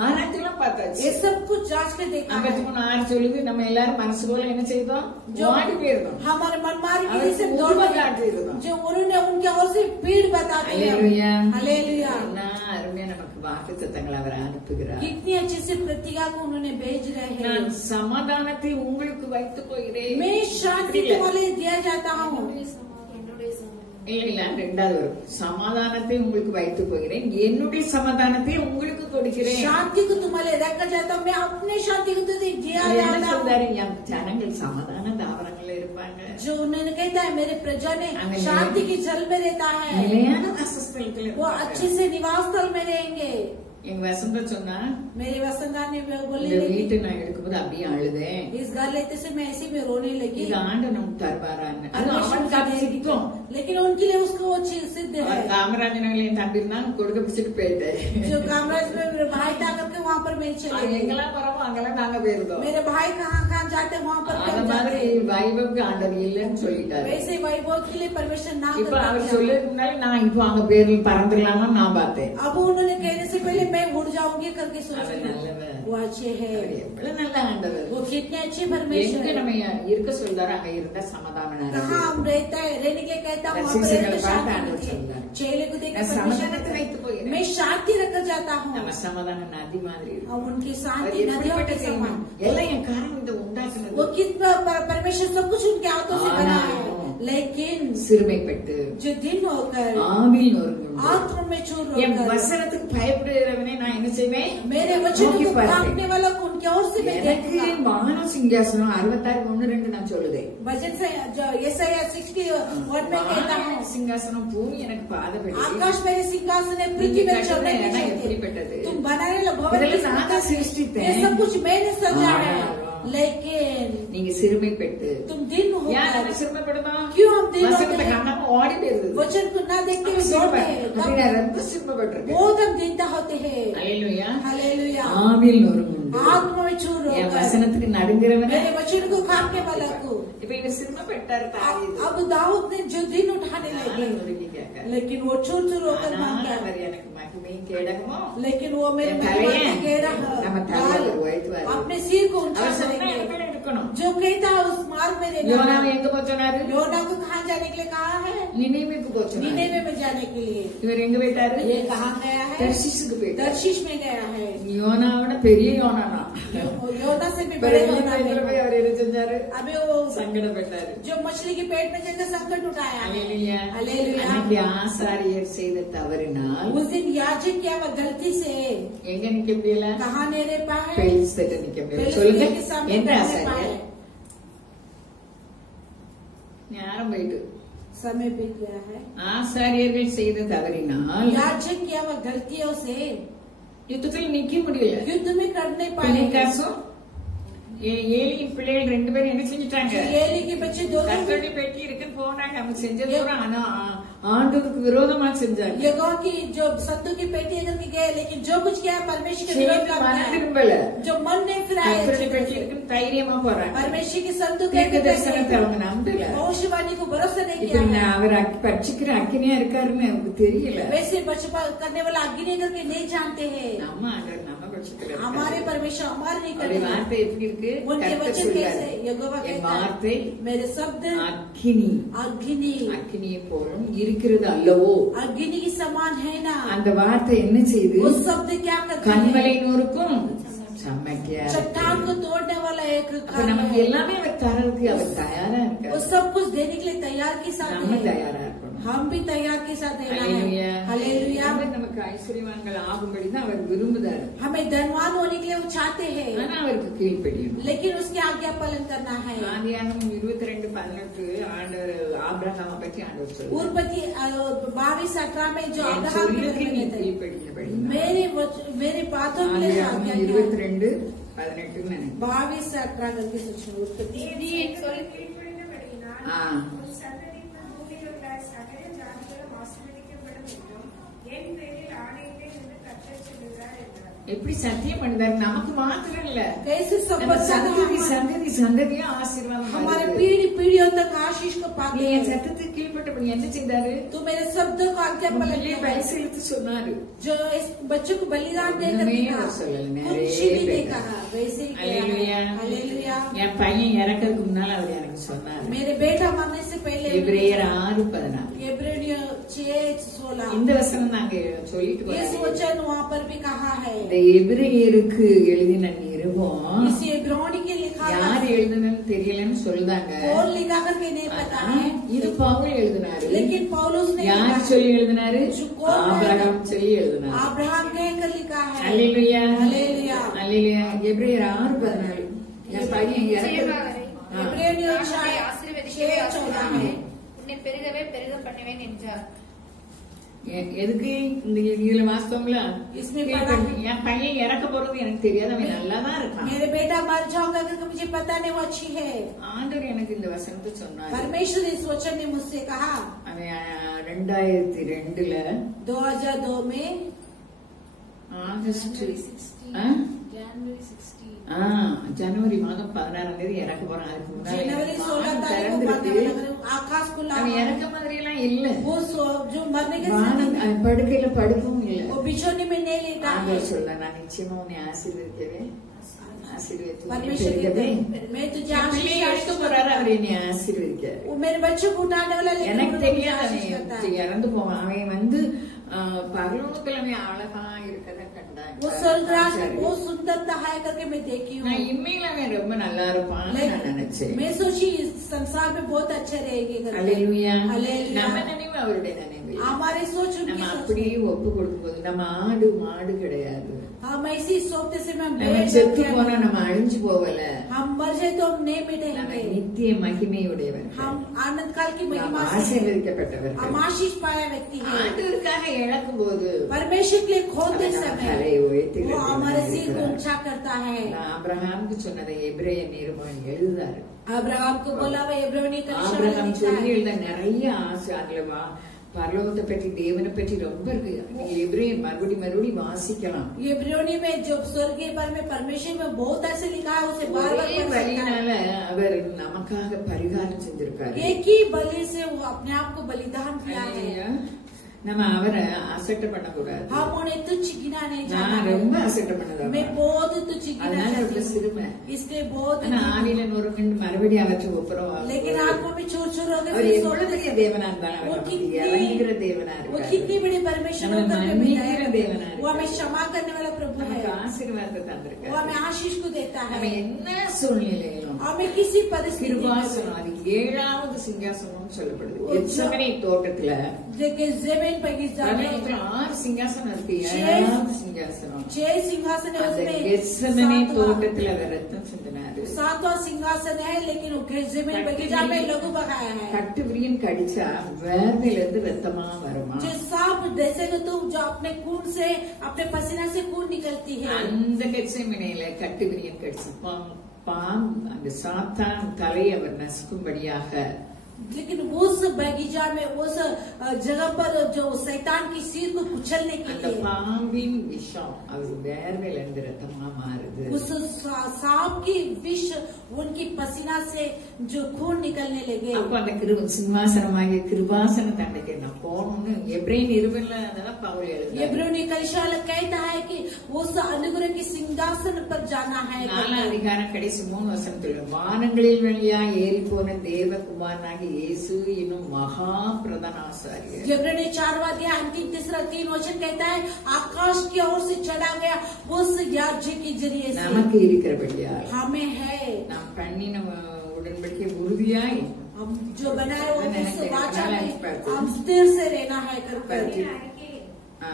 ஆராய்ச்சிலாம் பார்த்தாச்சு. ये सब कुछ जांच के देखा है। 53:6 சொல்லுது நம்ம எல்லாரும் மனசு போல என்ன செய்தோம்? ஓடி போயிருந்தோம். हमारे मनमारी அவர் विधि से दौड़ முதுமை காட்டியிருந்தோம். जो उन्होंने उनके ओर से पीड़ बता दी है। அல்லேலூயா. हालेलुया। அருமையா நமக்கு வாக்குத்தத்தங்களை அவர் அனுப்புகிறார். कितनी अच्छी से प्रतिज्ञा को उन्होंने भेज रहे हैं। நான் சமாதானத்தை உங்களுக்கு வைத்து போகிறேன். मैं शांति तुम्हारे लिए दिया जाता हूँ। இல்ல இல்ல ரெண்டாவது வரும். சமாதானத்தை உங்களுக்கு வைத்து போகிறேன், என்னுடைய சமாதானத்தை உங்களுக்கு கொடுக்கிறேன். शांति को तुम्हारे रखा जाता हूँ, मैं अपने शांति को तुझे दिया என்ன जाता हूँ। சொல்றாரு? என் ஜனங்கள் சமாதான தாவரங்கள்ல இருப்பாங்க. जो उन्होंने कहता है मेरे प्रजा ने आमीन। शांति की जल में रहता है, நிலையான வாசஸ்தலத்துல वो இருப்பாங்க. अच्छे से निवास स्थल में रहेंगे। எங்க வசந்த சொன்னா मेरे वसंता ने बोली இந்த வீட்டை நான் எடுக்கும்போது அப்படியே அழுதேன். इस घर लेते से मैं ऐसे में रोने लगी। இது ஆண்டு நமக்கு தருவாரான்னு. அது அவனுக்கு அது சித்தம். लेकिन उनके लिए उसको वो चीज सिद्ध है। காமராஜனங்கள என் தம்பி இருந்தாலும் கொடுக்க பிடிச்சிட்டு போயிட்டேன். जो कामराज में मेरे भाई था करके वहाँ पर मैं चले गई। எங்கெல்லாம் வரமோ அங்கெல்லாம் நாங்க போயிருந்தோம். मेरे भाई कहाँ कहाँ जाते वहाँ पर அந்த மாதிரி வைபவுக்கு ஆண்டவர் இல்லைன்னு சொல்லிட்டாரு. वैसे वैभव के लिए परमेश्वर ना இப்ப அவர் करता। சொல்லுறதுக்கு முன்னாடி நான் இப்போ அவங்க பேர்ல பறந்துடலாமா நான் பார்த்தேன். अब उन्होंने कहने से पहले मैं उड़ जाऊंगी करके सोच அவர் रही हूँ। நல்லவர். वो अच्छे है, எவ்வளவு நல்ல ஆண்டவர். वो कितने अच्छे எங்க परमेश्वर है। நம்ம இருக்க சொல்றாரு அங்க இருந்தா சமாதானம் कहाँ हम रहता है रहने के कहता हूँ वहाँ पर रसीद रहकर से शांति निकालता मिलती है। है। चेले को देख நான் சமாதானத்தை வைத்து போகிறேன். मैं शांति रखकर जाता हूँ। நம்ம சமாதான நதி மாதிரி இருக்கும். और उनकी அவர் शांति नदियों எப்படிப்பட்ட के தெரியுமா? समान। எல்லாம் என் காரணம் இந்த உண்டாக்குனது. वो कितना परमेश्वर सब कुछ उनके हाथों से बना है, लेकिन சிறுமைப்பட்டு जो दिन होकर ஆவில் நொறுங்கும் आत्मा में चूर என் होकर வசனத்துக்கு பயப்படுகிறவனே நான் என்ன செய்வேன்? मेरे वचन நோக்கி को பார்ப்பேன். काटने वालों को उनके ओर से मैं எனக்கு देखूंगा। வான சிங்காசனம் 66:1-2 நான் சொல்லுதேன். भजन से जो यशायाह 60 में कहता வான हूँ, சிங்காசனம் பூமி எனக்கு பாதபடி. आकाश मेरे सिंहासन है, पृथ्वी मेरे चरणों के नीचे எப்படிப்பட்டது? है। तुम बनाने लो भवन இதெல்லாம் किस நான் प्रकार தான் से? சிருஷ்டித்தேன். ये सब कुछ मैंने सजा है, ஆமா. लेकिन நீங்க சிறுமைப்பட்டு तुम दिन ஏன் நம்ம होकर சிறுமைப்படணும்? क्यों हम दिन வசனத்தை होते हैं? காணாம ஓடி போயிருது. वचन को ना देखते हुए दौड़ते हैं, அப்படி நான் ரொம்ப சிறுமைப்பட்டிருக்கேன். बहुत हम दीनता होते हैं। அல்லேலூயா. हालेलुया। ஆவில் நொறுங்கும் आत्मा में चूर என் होकर வசனத்துக்கு நடுங்கிறவனே. मेरे वचन को काटने वाला को। இப்ப இவன் சிறுமைப்பட்டாரு தாவீது. अब दाऊद ने जो दिन उठाने நானும் लगे, நொறுங்கி கேட்க. लेकिन वो चूर चूर होकर भाग ஆனால் गया। அவர் எனக்கு மகிமையும் கேடகமோ लेकिन वो मेरे என் महिमा தலையை के घेरा நம்ம தலையில உயர்த்துவாரு. अपने सिर को ऊंचा அவர் சொன்ன करेंगे। இடத்துல இருக்கணும். जो कहता है उस मार्ग में யோனாவை रहना। எங்க போச்சோனாரு? योना को कहाँ जाने के लिए कहा है? நினைவுக்கு போச்சோனாரு. निनेवे में जाने के लिए। இவர் எங்க போயிட்டாரு? ये कहाँ गया है? தர்ஷீசுக்கு போயிட்டாரு. दर्शिश में गया है। யோனாவோட பெரிய யோனானா. योना से भी பெரிய बड़े योना யோனாவுல போய் है। அவர் என்ன செஞ்சாரு? अभी वो சங்கடப்பட்டாரு. जो मछली के पेट में जैसे संकट उठाया है। அல்லேலூயா. हालेलुया। அன்னைக்கு ஆசாரியர் செய்த தவறினால் उस दिन याजक क्या वो गलती से எங்க நிக்க முடியல? कहाँ नहीं रह पाए? பெலிஸ்தர்ட்ட நிக்க முடியல. பெலிஸ்தர் சொல்லுங்க के सामने எந்த नहीं रह ஆசாரியர்? पाए। ஞானம் போயிட்டு समय बीत गया है। ஆசாரியர்கள் செய்த தவறினால் याजक क्या वो गलतियों से யுத்தத்தில் நிக்க முடியல. युद्ध में कर नहीं पाए। பிணைக்காசும் ஏலியின் பிள்ளைகள் 2 பேரும் என்ன செஞ்சுட்டாங்க? एली के बच्चे दोनों கர்த்தருடைய பெட்டி இருக்குன்னு போனாங்க. அவங்க செஞ்சது பூரா ஆனா ஆண்டவருக்கு விரோதமா செஞ்சாங்க. यहोवा की जो संतों की पेटी अगर के गए, लेकिन जो कुछ किया परमेश्वर के विरोध செய்து का மனம் किया। திரும்பல. जो मन नहीं फिराया கர்த்தருடைய अच्छी பெட்டி तरह से। இருக்குன்னு தைரியமா போறாங்க. परमेश्वर की संतों தீர்க்க के தரிசனத்தை அவங்க நம்பல. भविष्यवाणी को भरोसा नहीं இப்ப किया है। அவர் பட்சிக்கிற அக்கினியா இருக்காருன்னு அவருக்கு தெரியல. वैसे बचपा करने वाला अग्नि करके नहीं जानते हैं। நம்ம ஆண்டவர் நம்ம பட்சிக்கிற हमारे परमेश्वर हमारे नहीं அவருடைய करते। வார்த்தை எப்படி இருக்கு? उनके கர்த்தர் वचन சொல்றாரு, कैसे? यहोवा என் कहता है, வார்த்தை मेरे शब्द அக்கினி अग्नि அக்கினியை போலும் இருக்கிறது அல்லவோ? अग्नि की समान है ना। அந்த வார்த்தை என்ன செய்து वो शब्द क्या करते கண்மலை हैं? நொறுக்கும் சமைக்க. चट्टान को तोड़ने वाला एक அப்ப काम நமக்கு है। எல்லாமே அவர் தரதுக்கு அவர் தயாரா वो இருக்காரு. सब कुछ देने के लिए तैयार के साथ நம்ம है। தயாரா இருக்கணும். हम भी तैयार के साथ देना है। Hallelujah. हालेलुया। அவர் நமக்கு ஐஸ்வர்யவான்கள் ஆகும்படிதான் அவர் விரும்புகிறார். हमें धनवान होने के लिए वो चाहते हैं, ஆனா அவருக்கு கீழ்ப்படியணும். लेकिन उसकी आज्ञा पालन करना है। ஆதியாகமம் 22:18 ஆண்டவர் ஆபிரகாமை பற்றி ஆண்டவர் சொல்றார். उत्पत्ति 22:18 में जो என் अब्राहम के சொல்லுக்கு बारे நீ में थे, கீழ்ப்படிந்தபடினால் मेरे बातों के लिए ஆதியாகமம் आज्ञा किया। 22:18 நினைக்கிறேன். 22:18 करके सोचो। उत्पत्ति நீ என் சொல் கீழ்ப்படிந்தபடியினால் உன் சந்ததிக்கு பூமியில் உள்ள சகல ஜாதிகளும் ஆசீர்வதிக்கப்படும் என்றும் என் பேரில் ஆணையிட்டேன் என்று கர்த்தர் சொல்லுகிறார் என்றார். எப்படி சத்தியம் பண்ணார்? நமக்கு மாத்திரம் இல்ல, कैसे நம்ம சந்ததி सब சந்ததி சந்ததியா ஆசீர்வாதம் हमारे வருது. पीढ़ी पीढ़ियों तक आशीष को पाते நீ என் हैं। சத்தத்துக்கு கீழ்ப்பட்டபடி என்ன செய்தாரு? तो मेरे शब्दों को आज्ञा पालन உண்மையிலே किया। பரிசீலித்து சொன்னாரு. जो इस बच्चों को बलिदान देकर ஒண்ணுமே दिया, அவர் சொல்லல, कुछ நிறைய भी नहीं பேர் कहा, वैसे ही हालेलुया। किया। हालेलुया। என் பையன் இறக்கறதுக்கு முன்னால அவர் எனக்கு சொன்னாரு. मेरे बेटा मरने से पहले எபிரேயர் 6:14 इब्रानियों 6:16 இந்த வசனம் நாங்க சொல்லிட்டு ये வரோம். वचन वहाँ पर भी कहा है। இந்த எபிரேயருக்கு எழுதின நிருபம் इस इब्रानी के लिखा யார் है, எழுதுனன்னு தெரியலன்னு சொல்லுதாங்க. कौन लिखा करके नहीं पता ஆனா, है, இது பவுல் எழுதினாரு. लेकिन पौलुस ने लिखा யார் है। சொல்லி எழுதினாரு? जो कौन है? ஆபிரகாம் சொல்லி எழுதினாரு. अब्राहम कहकर लिखा है। அல்லேலூயா. हालेलुया। அல்லேலூயா. எபிரேயர் 6:14 என் பையன் இறக்கறதுக்கு इब्रानियों உன்னை 6:14 ஆசீர்வதிக்கவே ஆசீர்வதிப்பேன். உன்னை பெருகவே பெருக பண்ணுவேன் என்றார். எதுக்கு இந்த இதுல வாஸ்தவங்களா? इसमें என் பையன் இறக்க போறது எனக்கு தெரியாது, அவன் நல்லாதான் இருக்கான். मेरे बेटा मर जाऊंगा क्योंकि मुझे पता नहीं वो अच्छी है। ஆண்டவர் எனக்கு இந்த வசனத்தை சொன்னாரு. परमेश्वर इस वचन ने मुझसे कहा। அவன் 2002 2002 में ஆகஸ்ட் January 16. ஜனவரி மாதம் 16 இறக்க போறான். அதுக்கு जनवरी 16 முன்னாடி तारीख को திறந்திருக்கு. आकाश खुला அவன் हुआ। இறக்க மாதிரி எல்லாம் இல்ல. वो जो मरने के வானம் समय அவன் படுக்கையில படுக்கவும் இல்ல. वो बिछोने में नहीं लेटा है। ஆண்டவர் சொல்ல, நான் நிச்சயமா உன்னை ஆசீர்வதிக்கவே परमेश्वर कहते हैं, मैं तुझे आशीष எடுக்க போறாரு. அவர் என்னை ஆசீர்வதிக்க. वो मेरे बच्चों को उठाने वाला, लेकिन எனக்கு वो मुझे தெரியாது आशीष करता है। அவன் இறந்து போவான். அவன் பகலோகத்துல அழகா இருக்கத கண்டான். वो स्वर्गराज में बहुत सुंदरता है करके मैं देखी हूँ। நான் இம்மையில அவன் ரொம்ப நல்லா இருப்பான்னு நான் நினைச்சேன். मैं सोची इस संसार में बहुत अच्छा रहेगी करके। அல்லேலூயா. हालेलुया। நம்ம நினைவு அவருடைய நினைவு. हमारे सोच उनकी நம்ம सोच। அப்படியே ஒப்பு கொடுக்கும் போது நம்ம ஆடு மாடு கிடையாது. हम ऐसी सोचते से हम நம்ம செத்து போனா நம்ம அழிஞ்சு போகல. हम मर जाए तो हम नहीं நம்ம मिटेंगे। நித்திய மகிமையுடையவர். हम आनंद काल की நாம் महिमा से ஆசீர்வதிக்கப்பட்டவர். हम आशीष पाया व्यक्ति है। ஆண்டவருக்காக இழக்கும் போது परमेश्वर के लिए खोते அவர் நம்ம समय தலையை உயர்த்தி वो हमारे सिर को இருக்கிறார். ऊंचा करता है। நான் ஆபிரகாமுக்கு சொன்னதை எபிரேய நிருபம் எழுதாரு. अब्राहम को बोला वो इब्रानी का निशान ஆபிரகாம் लिखता சொல்லி है। எழுத நிறைய ஆசை. அதுல பரலோகத்தை பற்றி தேவனை பற்றி ரொம்ப இருக்கு. நீங்க எபிரேய மறுபடி வாசிக்கலாம். इब्रानी में जो स्वर्गीय पर में परमेश्वर में बहुत ऐसे लिखा है, उसे बार बार ஒரே पढ़ सकता है। வழியினால அவர் நமக்காக பரிகாரம் செஞ்சிருக்காரு. एक ही बलि से वो अपने आप को बलिदान किया है। நம்ம அவரை அசட்டை பண்ணக்கூடாது. हम उन्हें तुच्छ गिना नहीं जाना நான் है। ரொம்ப அசட்டை பண்ணதான். मैं बहुत तुच्छ गिना அதனால चाहती ரொம்ப हूँ, சிறுமை. इसलिए बहुत ஆனா ஆவியில நொறுங்குண்டு மறுபடியும் அவற்றை ஒப்புரவா. लेकिन आत्मा में छोड़ छोड़ அவர் होकर எவ்வளவு பெரிய தேவனா இருந்தாலும் அவர் நமக்கு இறங்குகிற தேவனா वो இருக்காரு. कितनी बड़ी परमेश्वर हमें होकर के मन्निக்கிற मिला தேவனா है। இருக்காரு. वो हमें क्षमा करने वाला प्रभु நமக்கு है। ஆசீர்வாதத்தை वो தந்திருக்காரு. हमें आशीष को देता நம்ம है। என்ன சூழ்நிலையிலும் हमें किसी परिस्थिति में கிருபாசனம், அது 7வது சிங்காசனம் சொல்லப்படுது. கெத்செமனே தோட்டத்துல देखिए जमीन बगीचा में 6 சிங்காசனம் இருக்கு. 7வது சிங்காசனம் 6 सिंहासन है, அந்த उसमें கெத்செமனே सातवां தோட்டத்துல அவர் ரத்தம் சிந்தினாரு. 7वां सिंहासन है, लेकिन वो जमीन बगीचा में लघु बगाया है। கட்டு விரியன் கடிச்சா வேர்வையில இருந்து ரத்தமா வருமா? जो सांप देखेगा तो जो अपने खून से अपने पसीना से खून निकलती है। அந்த கெத்செமனேல கட்டு விரியன் கடிச்சு பாம் அந்த சாத்தான் தலையை அவர் நசுக்கும்படியாக, लेकिन उस बगीचा में उस जगह पर जो शैतान की सिर को कुचलने के அந்த लिए பாம்பின் விஷம் அவர் வேர்வையில இருந்து ரத்தமா மாறுது. उस सांप की विष उनकी पसीना से जो खून निकलने लगे। அப்ப அந்த சிம்மாசனமாகிய கிருபாசன தண்டைக்கு நான் போகணும்னு எபிரேய நிருபம்ல அதெல்லாம் பவுல் எழுதுறாரு. इब्रानी का रिसाला कहता है कि उस अनुग्रह की सिंहासन पर जाना है। 4 அதிகாரம் கடைசி 3 வசனத்துல வானங்களில் வழியா ஏறி போன தேவகுமாரனாகிய இயேசு இன்னும் மகா பிரதான ஆசாரியர். इब्रानी 4वां अध्याय अंतिम 3 वचन कहता है आकाश की ओर से चढ़ा गया उस राज्य के जरिए से நமக்கு இருக்கிறபடியா हमें है। நாம் பண்ணின உடன்படிக்கை உறுதியாய் हम जो बनाए वो उस वाचा में हम स्थिर से रहना है कर பற்றி அறிக்கை ஆ,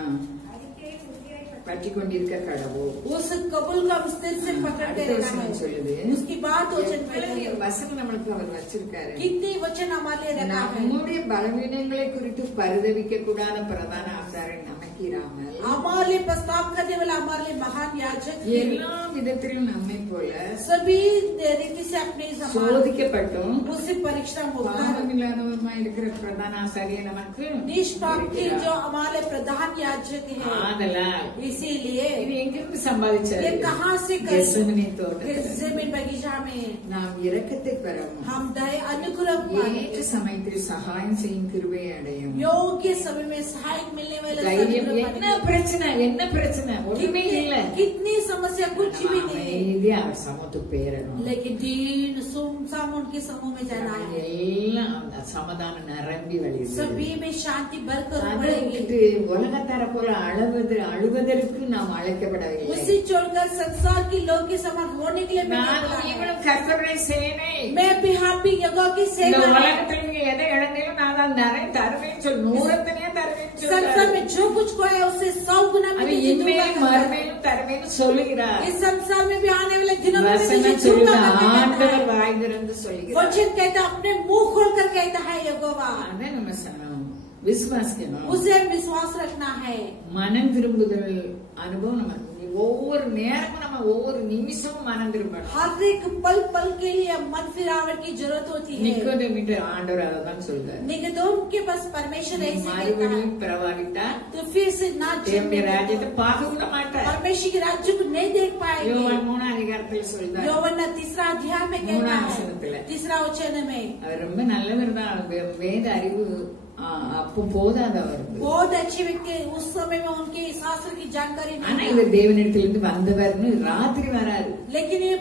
அறிக்கையை உறுதியாய் பற்றி கொண்டிருக்க கடவுள். उस कबूल का हम स्थिर से पकड़ के அடுத்த रहना வசனம் है। சொல்லுது, उसकी बात वचन में எவ்வளவு है। வசனம் நம்மளுக்கு அவர் வச்சிருக்காரு. कितनी वचन हमारे लिए रखा है। நம்முடைய பலவீனங்களை குறித்து பரிதவிக்க கூடாத பிரதான ஆசாரியன் நமக்கு இராமல் हमारे लिए प्रस्ताव करने वाला हमारे लिए महान याजक है। எல்லா விதத்திலும் நம்மை போல सभी रीति से अपने சோதிக்கப்பட்டும் उसी परीक्षा होकर பாவமில்லாதவருமா இருக்கிற பிரதான ஆசாரியன் நமக்கு निष्पाप की இருக்கிறார். जो हमारे प्रधान याजक है। ஆதலால் इसीलिए இது எங்கிருந்து சம்பாதிச்சாரு? ये कहाँ से கெத்செமனே தோட்டத்துல. जमीन बगीचा में நாம் இரக்கத்தை பெறவும் हम दया अनुग्रह पाने ஏற்ற சமயத்தில் சகாயம் செய்யும் கிருபையை அடையும். योग्य समय में सहायक मिलने वाले தைரியம் अनुग्रह என்ன पाने। பிரச்சனை என்ன பிரச்சனை ஒண்ணுமே இல்ல. कितनी समस्या कुछ भी नहीं है। அமைதியா அவர் சமத்துக்கு பேரணும். लेकिन दीन सुमसाम उनके समूह में जाना है। எல்லாம் அந்த சமாதானம் நிரம்பி வழியுது. सभी में शांति बढ़कर அதை बढ़ेगी। விட்டுட்டு உலகத்தார போல அழுவதற்கு நாம் அழைக்கப்படவில்லை. उसी छोड़कर संसार के लोग के समान होने के लिए मैं நான் बोला है। நீங்களும் கர்த்தருடைய சேனை. मैं भी हापी यगो की இந்த सेना है। உலகத்துல நீங்க எதை இழந்தாலும் நான் அதை நிறைய தருவேன்னு சொல்லு. நூறத்தனையே தருவேன்னு संसार சொல்றாரு. में जो कुछ को है उससे 100 गुना में அது मुझे இன்மையும் दूंगा। மறுமையும் தருவேன்னு சொல்லுகிறார். इस संसार में भी आने वाले दिनों में मुझे வசனம் झूठा சொல்லுது, करके कहता ஆண்டவர் है। வாய் திறந்து சொல்லுகிறார். वचन कहता है, अपने मुंह खोलकर कहता है यहोवा। அதான் நம்ம விசுவாசிக்கணும். उसे विश्वास रखना है। மனம் திரும்புதல் அனுபவம் நம்ம ஒவ்வொரு நேரமும் நம்ம ஒவ்வொரு நிமிஷமும் மனம் திரும்பணும். हर एक पल पल के लिए मन फिरावट की जरूरत होती है। நிக்கோதேமிட்ட ஆண்டவர் அதான் சொல்றாரு. निकोदेम के पास परमेश्वर ऐसे कहता है, மறுபடியும் பிறவாவிட்டா तो फिर से ना தேவனுடைய ராஜ்யத்தை பார்க்க விட மாட்டார். परमेश्वर के राज्य को नहीं देख पाएंगे। யோவான் 3 அதிகாரத்தில் சொல்றாரு. यौवना तीसरा अध्याय में कहता மூணாம் है, வசனத்துல. तीसरा वचन में அவர் ரொம்ப நல்லவர் தான். வேத அறிவு அப்போ போதாது அவருக்கு. बहुत अच्छे व्यक्ति उस समय में उनके शास्त्र की जानकारी ஆனா नहीं இவர் था। தேவனிடத்திலிருந்து வந்தவர்னு ராத்திரி வராரு. लेकिन ये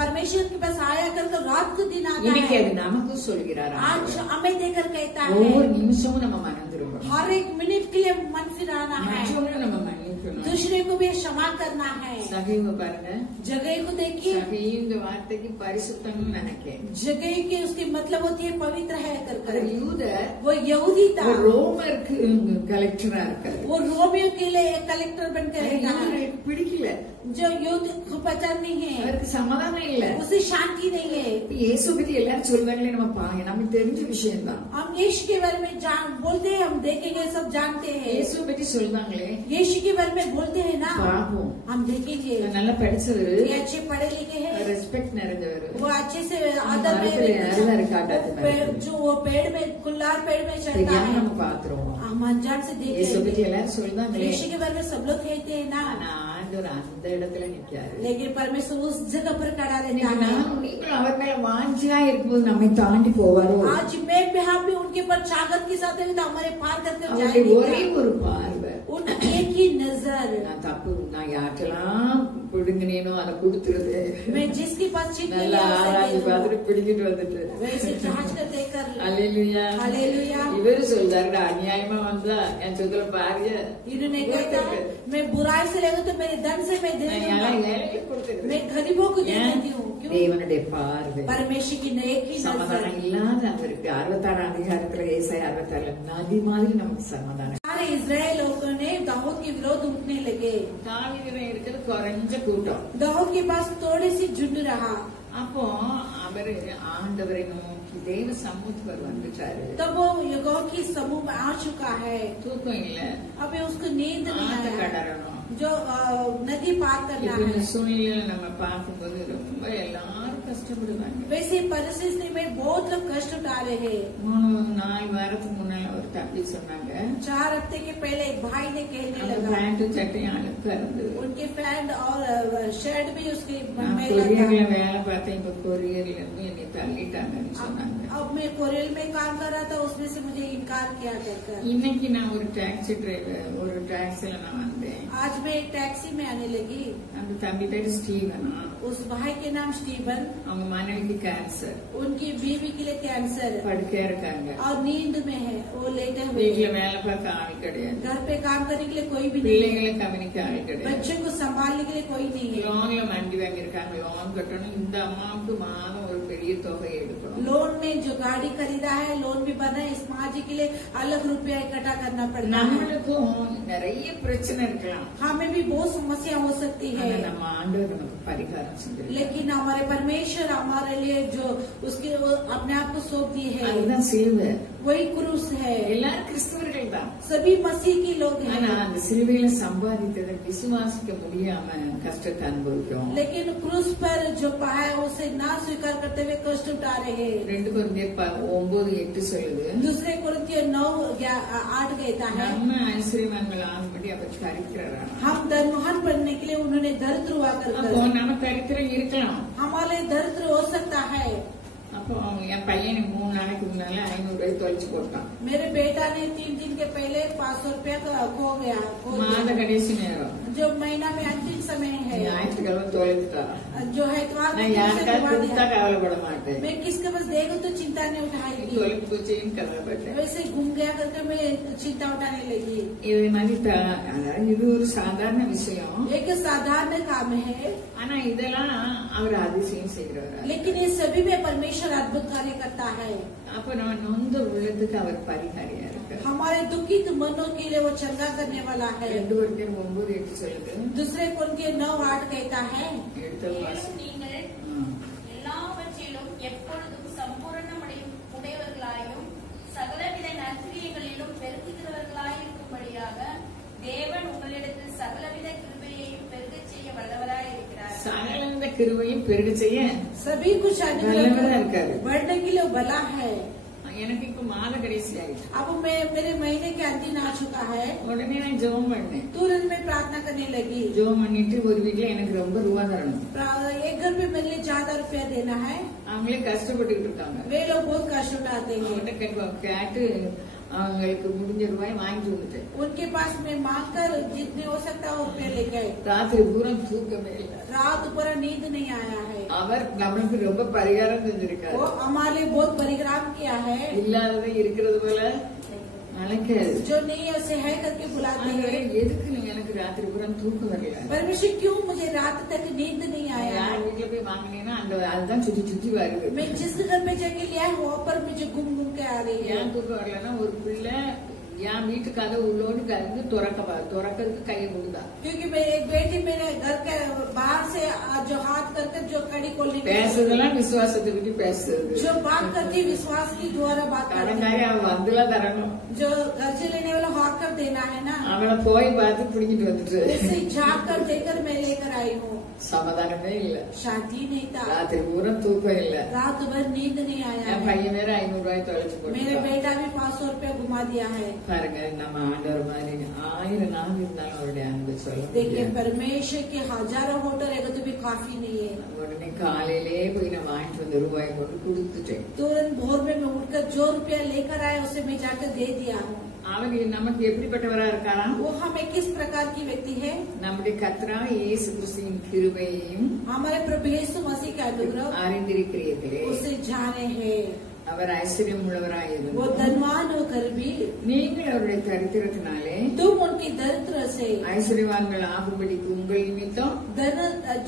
परमेश्वर के पास आया कर रात को दिन आता இன்னைக்கு है। அது நமக்கு சொல்கிறார். आज हमें देकर कहता ஒவ்வொரு है, நிமிஷமும் நம்ம மனம் திரும்பணும். हर एक मिनट के लिए मन फिराना है। மற்றவங்களும் நம்ம மன்னிக்கணும். दूसरे को भी क्षमा करना है। சகைவை பாருங்க. जगह को देखिए, சகை இந்த வார்த்தைக்கு பரிசுத்தம்னு நினைக்கிறேன். जगह की उसकी मतलब होती है पवित्र है कर அது யூத वो यहूदी था। ரோமருக்கு கலெக்டரா இருக்காரு. वो रोमियो के लिए एक कलेक्टर बनकर रहता है। யூதர்களுக்கு பிடிக்கல. जो युद्ध को पसंद नहीं है, அவருக்கு சமாதானம் இல்ல. उसे शांति नहीं है। இயேசு பத்தி எல்லாரும் சொல்றாங்களே நம்ம நமக்கு தெரிஞ்ச விஷயம் தான். हम यीशु के बारे में बोलते हैं, हम देखेंगे, सब जानते हैं। இயேசு பத்தி சொல்றாங்களே यीशु के बारे में बोलते हैं ना, பாப்போம். हम देखेंगे। நல்லா படிச்சவரு, ये अच्छे पढ़े लिखे हैं, ரெஸ்பெக்ட் நிறைஞ்சவரு. वो अच्छे से आदर மரத்துல யாரெல்லாம் இருக்காட்டாது में जो वो पेड़ में कुल्हार पेड़ में चढ़ता தெரியாம है, நம்ம பாத்துறோம். हम अनजान से देख இயேசு பத்தி लेंगे। எல்லாரும் சொல்றாங்களே. यीशु के बारे में सब लोग कहते हैं ना, ஆனா ஆண்டவர் அந்த இடத்துல நிக்காரு. लेकिन परमेश्वर उस जगह पर खड़ा रहता இன்னைக்கு है। நானும் நீங்களும் அவர் மேல வாஞ்சியா இருக்கும்போது நம்மை தாண்டி போவாரோ. आज मैं बिहार में उनके पर चागत के साथ है, तो हमारे पार करके அவருடைய ஒரே जाएंगे। ஒரு பார்வை. उन एक ही नजर, நான் தப்பு நான் யாருக்கெல்லாம் பிடுங்கினேனோ அதை கொடுத்துருது. मैं जिसके पास चीट नहीं நல்லா ஆராய்ச்சி है, பார்த்துட்டு பிடிக்கிட்டு வந்துட்டு. वैसे जांच कर देकर அல்லேலூயா. हालेलुया। இவரு சொல்றாரு, அநியாயமா வந்தா என் சொத்துல பாரிய इन्होंने कहता है, मैं बुराई से लेगा तो मेरे धन से मैं दे दूंगा, ஏழைக்கு கொடுத்துருது. मैं गरीबों को दे देती हूँ। क्यों? தேவனுடைய பார்வை परमेश्वर की एक ही नजर। சமாதானம் இல்லாத அவருக்கு 66 அதிகாரத்துல ஏசாயா 66 நதி மாதிரி நமக்கு சமாதானம். सारे इजराइल लोगों ने दाऊद के विरोध उठने लगे। தாவீதுல இருக்கிறது குறைஞ்ச கூட்டம். दाऊद के पास थोड़ी सी झुंड रहा। அப்போ அவரு ஆண்டவரை நோக்கி தேவ சமூகத்துக்கு வந்துட்டாரு. तब वो यहोवा की समूह में आ चुका है। தூக்கம் இல்ல. अभी उसको नींद नहीं ஆத்த आया, கடறணும். जो नदी पार करना இப்ப இந்த है। சூழ்நிலையில நம்ம பார்க்கும்போது ரொம்ப எல்லாரும் கஷ்டப்படுவாங்க. वैसे परिस्थिति में बहुत लोग कष्ट उठा रहे हैं। 3-4 வாரத்துக்கு முன்னால ஒரு தம்பி சொன்னாங்க, 4 हफ्ते के पहले एक भाई ने कहने அந்த लगा, பேண்ட் சட்டையும் அழுக்கா இருந்தது. उनके पैंट और शर्ट भी उसके நான் मैला கொரியர்ல था। வேலை பார்த்தேன். இப்ப கொரியர்ல இருந்து என்னை தள்ளிட்டாங்கன்னு சொன்னாங்க. अब मैं कोरियल में काम कर रहा था, उसमें से मुझे इनकार किया कहकर। இன்னைக்கு நான் ஒரு டாக்ஸி டிரைவர், ஒரு டாக்ஸில நான் வந்தேன். आज मैं एक टैक्सी में आने लगी। அந்த தம்பி பேரு ஸ்டீவனா. उस भाई के नाम स्टीवन, அவங்க மனைவிக்கு கேன்சர், उनकी बीवी के लिए कैंसर படுக்கையா இருக்காங்க. और नींद में है, वो लेटे हुए வீட்டுல வேலை பார்க்க ஆள் கிடையாது, घर पे काम करने के लिए कोई भी नहीं, பிள்ளைங்களை கவனிக்க ஆள் கிடையாது, बच्चे को संभालने के लिए कोई नहीं है। லோன்ல வண்டி வாங்கியிருக்காங்க, லோன் கட்டணும், இந்த அம்மாவுக்கு மாதம் ஒரு பெரிய தொகை எடுக்கணும், लोन में जो गाड़ी खरीदा है लोन भी बना है, इस माँ जी के लिए अलग रुपया इकट्ठा करना पड़ता है। நம்மளுக்கும் நிறைய பிரச்சனை இருக்கலாம், हमें भी बहुत समस्या हो सकती है, ஆனா நம்ம ஆண்டவர் நமக்கு பரிகாரம் செஞ்சிருக்காரு, लेकिन हमारे परमेश्वर हमारे लिए जो उसके वो अपने आप को सौंप दिए है, அதுதான் சிலுவை, वही क्रूस है। எல்லாரும் கிறிஸ்தவர்கள் தான், सभी मसीह की लोग ஆனா हैं, அந்த சிலுவையில சம்பாதித்ததை விசுவாசிக்க முடியாம கஷ்டத்தை அனுபவிக்கும்। लेकिन क्रूस पर जो पाया उसे ना स्वीकार करते हुए कष्ट उठा रहे हैं। 2 கொரிந்தியர் 9:8 சொல்லுது, दूसरे कुरिन्थियों 9:8 कहता है, நம்ம ஐஸ்வர்யவான்கள் ஆகும்படி அவர் தரித்திரரானார்। हम धनवान बनने के लिए उन्होंने दरिद्र हुआ அப்போ कर நம்ம தரித்திரம் இருக்கலாம்। हमारे दरिद्र हो सकता है। அப்போ என் பையனுக்கு 3 நாளைக்கு முன்னால 500 ரூபாய் தொலைச்சு போட்டான், मेरे बेटा ने 3 दिन के पहले 500 रुपया खो गया। மாத கடைசி நேரம், जो महीना में अंतिम समय है, ஞாயிற்றுக்கிழமை தொலைச்சுட்டா, जो है इतवार நான் யாருக்காவது கொடுத்தா கவலைப்பட மாட்டேன், मैं किसके पास देखूं तो चिंता नहीं उठाएगी, தொலைச்சு போச்சேன்னு கவலைப்பட்டேன்। वैसे घूम गया करके मैं चिंता उठाने लगी। இது மாதிரி அதாவது இது ஒரு சாதாரண விஷயம், एक साधारण काम है, ஆனா இதெல்லாம் அவர் அதிசயம் செய்கிறவர்। लेकिन ये सभी में परमेश्वर अद्भुत कार्य करता है। அப்ப நம்ம நொந்த உள்ளத்துக்கு அவர் பரிகாரியா இருக்கார்। हमारे दुखित मनों के लिए वो चंगा करने वाला है। 2 கொரிந்தியர் 9:8 சொல்லுது, दूसरे कुरिन्थियों 9:8 कहता है, எடுத்தல் மேலும் வாசி। நீங்கள் எல்லாவற்றிலும் எப்பொழுதும் உடையவர்களாயும் சகலவித நற்கிரியைகளிலும் பெருகுகிறவர்களாயிருக்கும்படியாக தேவன் உங்களிடத்தில் சகலவித கிருபையையும் பெருகச் செய்ய வல்லவராய் இருக்கிறார்। சகலவித கிருபையும் பெருக செய்ய सभी कुछ வல்லவரா இருக்காரு। बढ़ने के लिए भला है। எனக்கு இப்ப மாத கடைசி ஆயிடுச்சு, अब मेरे महीने के अंतिम आ चुका है, உடனே நான் ஜெபம் பண்ணேன், तुरंत में प्रार्थना करने लगी। ஜெபம் பண்ணிட்டு ஒரு வீட்டுல எனக்கு ரொம்ப ரூபா தரணும், एक घर पे मेरे लिए ज्यादा रुपया देना है, அவங்களே கஷ்டப்பட்டுக்கிட்டு இருக்காங்க, वे लोग बहुत कष्ट उठाते हैं। அவங்ககிட்ட கேட்டு அவங்களுக்கு முடிஞ்ச ரூபாய் வாங்கிட்டு வந்துட்டேன்। उनके पास में मांगकर जितने हो सकता है रुपया ले गए। ராத்திரி பூரா தூக்கமே இல்லை, रात पूरा नींद नहीं आया है। அவர் நம்மளுக்கு ரொம்ப பரிகாரம் செஞ்சிருக்காரு, वो हमारे लिए बहुत परिश्रम किया है। இல்லாததை இருக்கிறது போல அழைக்காது, जो नहीं है उसे है करके बुलाते हैं। எதுக்கு எனக்கு ராத்திரி பூரா தூக்கம் வரல, परमेश्वर क्यों मुझे रात तक नींद नहीं आया? யார் வீட்டுல போய் வாங்கினீங்கன்னா அதுதான் சுத்தி சுத்தி வருது, मैं जिस घर पे जाके लिया है वहाँ पर मुझे घूम घूम के आ रही है। ஏன் தூக்கம் வரலன்னா ஒரு பிள்ளை என் வீட்டு கதை உள்ளோன்னு கலந்து துறக்கிறதுக்கு கையை கொடுத்தா, क्योंकि मेरी एक बेटी मेरे घर के बाहर से जो हाथ करके जो कड़ी खोलने பேசுறதெல்லாம் விசுவாசத்தை பத்தி பேசுறது, जो बात करती विश्वास की द्वारा बात करती, கடங்காரி அவன் வந்துலாம் தரணும், जो घर से लेने वाला हॉक कर देना है ना, அவளை போய் பார்த்து பிடிக்கிட்டு வந்துட்டு उसे झाँक कर देकर मैं लेकर आई हूँ। சமாதானமே இல்ல, शांति नहीं था, ராத்திரி பூரா தூக்கம் இல்ல, रात भर नींद नहीं आया என் है। பையன் வேற 500 ரூபாய் தொலைச்சு मेरे போட்டு बेटा भी 500 रुपया घुमा दिया है। பாருங்க, நம்ம ஆண்டவர் மாதிரி 1000 நாள் இருந்தாலும் அவருடைய அன்பு சொல்ல देखिए முடியாது। परमेश्वर के हजारों होटल रहेगा तो भी काफी नहीं है। உடனே காலையிலே போய் நான் வாங்கிட்டு வந்த ரூபாயை கொண்டு கொடுத்துட்டேன், तुरंत भोर में मैं उठकर जो रुपया लेकर आया उसे मैं जाकर दे दिया हूँ। அவர் நமக்கு எப்படிப்பட்டவரா இருக்காராம், वो हमें किस प्रकार की व्यक्ति है? நம்முடைய கர்த்தராகிய இயேசு கிறிஸ்துவின் கிருபையையும் हमारे प्रभु यीशु मसीह का अनुग्रह அறிந்திருக்கிறீர்களே, उसे जाने हैं। அவர் ஐஸ்வர்யம் वो உள்ளவராயிருந்து धनवान होकर भी நீங்கள் அவருடைய தரித்திரத்தினாலே तुम उनकी दरिद्र से ஐஸ்வர்யவான்கள் ஆகும்படிக்கு உங்கள் நிமித்தம்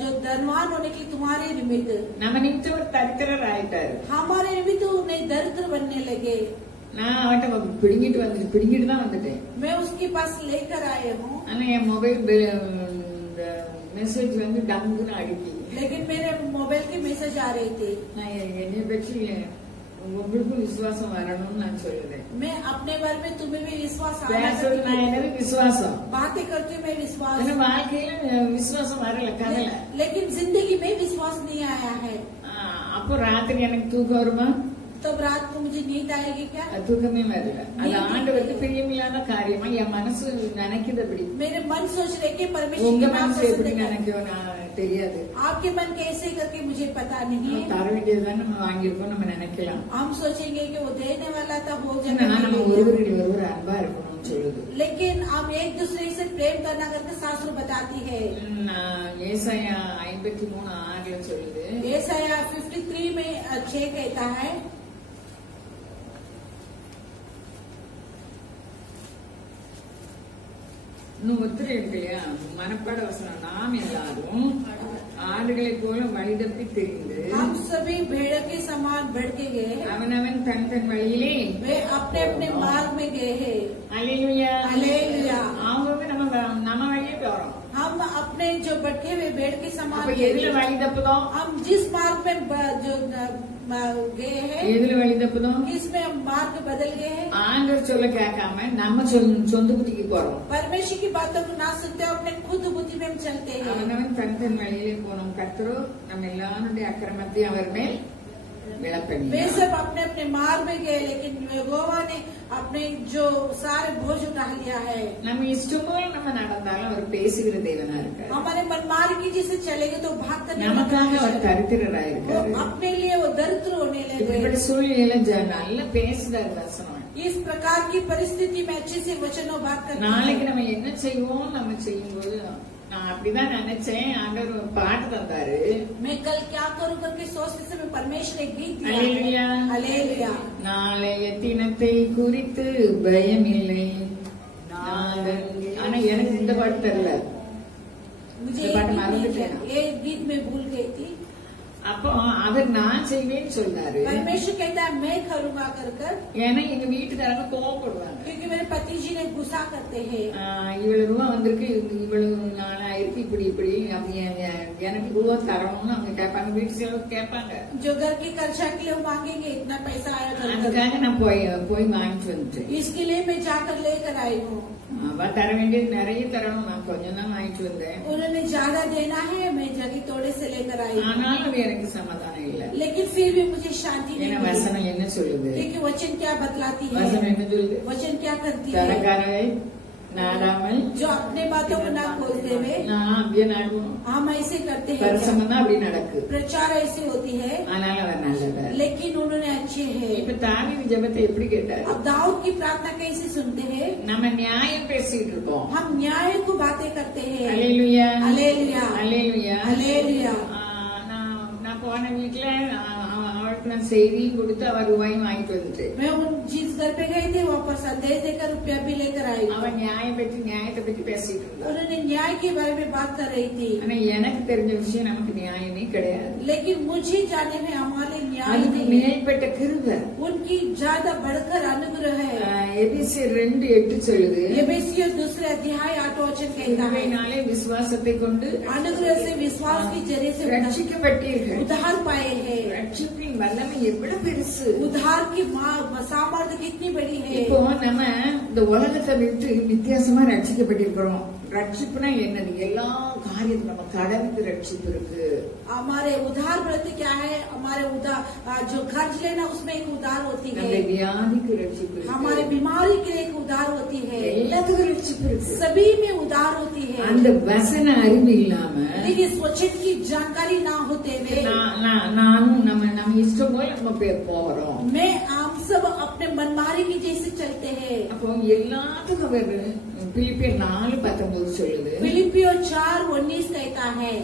जो धनवान होने की तुम्हारे निमित्त நம்ம நிமித்தம் ஒரு தரித்திரர் ஆயிட்டாரு। हमारे निमित्त उन्हें दरिद्र बनने लगे। நான் அவன்கிட்ட பிடிங்கிட்டு தான் வந்துட்டேன், मैं उसके पास लेकर आए हूँ, ஆனா என் மொபைல் மெசேஜ் வந்து டங்குன்னு அடிக்கி, लेकिन मेरे मोबाइल की मैसेज आ रही थी। நான் என்னை பற்றி உங்களுக்கும் விசுவாசம் வரணும்னு நான் சொல்லுறேன்। मैं अपने बारे में तुम्हें भी विश्वास आना பேசுறது நான் என்னது விசுவாசம், बातें करती मैं विश्वास, ஆனா வாழ்க்கையில விசுவாசம் வரல, கதல। लेकिन जिंदगी में विश्वास नहीं आया है। அப்போ ராத்திரி எனக்கு தூக்கம் வருமா? तब रात को मुझे नींद आएगी क्या? தூக்கமே வரல, அது ஆண்டவருக்கு பிரியமில்லாத காரியமா என் மனசு நினைக்குது அப்படி। मेरे मन सोच रहे कि परमेश्वर உங்க की बात மனசு எப்படி पसंद है। நினைக்கும் தெரியாது, आपके मन कैसे करके मुझे पता नहीं है। தர வேண்டியதுதான் நம்ம வாங்கியிருக்கோம் நம்ம நினைக்கலாம், हम सोचेंगे कि वो देने वाला था हो ஆனா நம்ம जाएगा, ஒருவருடைய ஒருவர் அன்பா இருக்கணும்னு சொல்லுது। लेकिन हम एक दूसरे से प्रेम करना करके शास्त्र बताती है। ஏசாயா 53:6 சொல்லுது, यशायाह 53 में 6 कहता है, இன்னும் ஒத்துரை இருக்கு இல்லையா? மனப்பாட வசனம். நாம் எல்லாரும் ஆடுகளை போல வழி தப்பி தெரிந்து हम सभी भेड़ के समान भटके गए हैं, அவனவன் தன் தன் வழியிலே वे अपने अपने मार्ग में गए हैं। அல்லேலூயா हालेलुया। அவங்க நம்ம வழியே போறோம். हम अपने जो भटके हुए भेड़ के समान அப்ப गए எதுல हैं। வழி தப்புதோம்? हम जिस मार्ग में जो गए हैं, எதுல வழி தப்புதோம்? इसमें हम मार्ग बदल गए हैं। ஆண்டவர் சொல்ல கேட்காம நம்ம சொந்த புத்திக்கு போறோம். परमेश्वर की बातों को ना सुनते हो, अपने खुद बुद्धि में हम चलते हैं। அவனவன் தன் தன் வழியிலே போனோம். கர்த்தரோ நம்ம எல்லாருடைய அக்கிரமத்தை அவர் மேல் वे விளப்பண்ணி सब अपने अपने मार्ग में गए, लेकिन यहोवा ने अपने जो सारे बोझ उठा लिया है। நம்ம இஷ்டம் போல நம்ம நடந்தாலும் அவர் பேசுகிற தேவனா இருக்காரு. हमारे मनमार्ग की जैसे चलेंगे तो भाग करने நமக்காக அவர் தரித்திரரா இருக்காரு. अपने लिए वो दरिद्र होने लगे। இப்படிப்பட்ட சூழ்நிலையில நல்லா பேசுறாரு வசனம். इस प्रकार की परिस्थिति में अच्छे से वचनों बात करते நாளைக்கு हैं। நம்ம என்ன செய்வோம்? நம்ம செய்யும்போது நான் அப்படிதான் நினைச்சேன். ஆண்டவர் ஒரு பாட்டு தந்தாரு. मैं कल क्या करूं करके सोचते समय परमेश्वर ने गीत हालेलुया। दिया। हालेलुया। நாளைய தினத்தை குறித்து பயமில்லை. ஆனா எனக்கு இந்த பாட்டு தெரியல. मुझे ये बात मालूम है। ये गीत में भूल गई थी। அப்போ அவர் நான் செய்வேன்னு சொன்னாரு. परमेश्वर कहता है मैं करूंगा कर कर, ஏன்னா எங்க வீட்டுக்காரங்க கோவப்படுவாங்க. क्योंकि मेरे पति जी ने गुस्सा करते हैं। இவ்வளவு ரூபா வந்திருக்கு, இவ்வளவு நாளாயிருக்கு, இப்படி இப்படி எனக்கு ரூபா தரணும்னு அவங்க கேட்பாங்க. வீட்டு செலவுக்கு கேட்பாங்க. जो घर की खर्चा के लिए वो मांगेंगे, इतना पैसा आया कर। அதுக்காக நான் போய் வாங்கிட்டு வந்துட்டேன். इसके लिए मैं जाकर लेकर आई हूँ। அவ தர வேண்டியது நிறைய தரணும். நான் கொஞ்சம் தான் வாங்கிட்டு வந்தேன். उन्होंने ज्यादा देना है, मैं जगह थोड़े से लेकर आई हूँ। ஆனாலும் அது எனக்கு சமாதானம் இல்லை. लेकिन फिर भी मुझे शांति नहीं ஏன்னா मिली। வசனம் என்ன சொல்லுது? क्योंकि वचन क्या बतलाती வசனம் है? என்ன சொல்லுது? वचन क्या करती है? தரக்காரரை நாடாமல் जो अपने बातों को ना खोलते हुए நான் அப்படியே நாடுவோம். हम ऐसे करते हैं। பரிசமம் தான் அப்படி நடக்கு. प्रचार ऐसी होती है, ஆனாலும் அவர் நல்லவர். लेकिन उन्होंने अच्छे हैं। இப்ப தாவீது ஜெபத்தை எப்படி கேட்டாரு? अब दाऊद की प्रार्थना कैसे सुनते हैं? நம்ம நியாயம் பேசிட்டு இருக்கோம். हम न्याय को बातें करते हैं। அல்லேலூயா அல்லேலூயா। அல்லேலூயா அல்லேலூயா। நான் போன வீட்டுல அவளுக்கு நான் செய்தியும் கொடுத்து அவர் ரூபாயும் வாங்கிட்டு வந்துட்டேன். मैं उन जिस घर पे गई थी वहाँ पर संदेश देकर रुपया भी लेकर आई। அவன் நியாயத்தை பத்தி பேசிட்டு இருந்தான். उन्होंने न्याय के बारे में बात कर रही थी, ஆனா எனக்கு தெரிஞ்ச விஷயம் நமக்கு நியாயமே கிடையாது. लेकिन मुझे जाने में हमारे न्याय அதுக்கு नहीं, மேற்பட்ட கிருபை. उनकी ज्यादा बढ़कर अनुग्रह है। எபிசியர் 2:8 சொல்லுது, एफेसियों दूसरे अध्याय 8 वचन कहता है, கிருபையினாலே விசுவாசத்தை கொண்டு अनुग्रह से विश्वास के जरिए से ரட்சிக்கப்பட்டீர்கள். उद्धार पाए हैं। ரட்சிப்பின் வல்லமை எவ்வளவு பெருசு! उद्धार की सामर्थ्य कितनी बड़ी है। இப்போ நம்ம இந்த உலகத்தை விட்டு வித்தியாசமா ரட்சிக்கப்பட்டிருக்கிறோம். ரட்சிப்புனா என்னது? எல்லா காரியத்தும் நம்ம கடனுக்கு ரட்சிப்பு இருக்கு. हमारे उधार प्रति क्या है? हमारे उधार जो खर्च लेना उसमें एक उधार होती है। நம்ம வியாதிக்கு ரட்சிப்பு இருக்கு. हमारे बीमारी के लिए एक उधार होती है। எல்லாத்துக்கும் ரட்சிப்பு இருக்கு. सभी में उधार होती है। அந்த வசன அறிவு இல்லாம लेकिन इस वचन की जानकारी ना होते हुए நானும் நம்ம இஷ்டம் போல நம்ம போறோம். मैं हम सब अपने मनमारी की जैसे चलते हैं। அப்போ எல்லாத்துக்கும் பிலிப்பியர் 4:19 சொல்லுது, फिलिपियों 4:19 कहता है,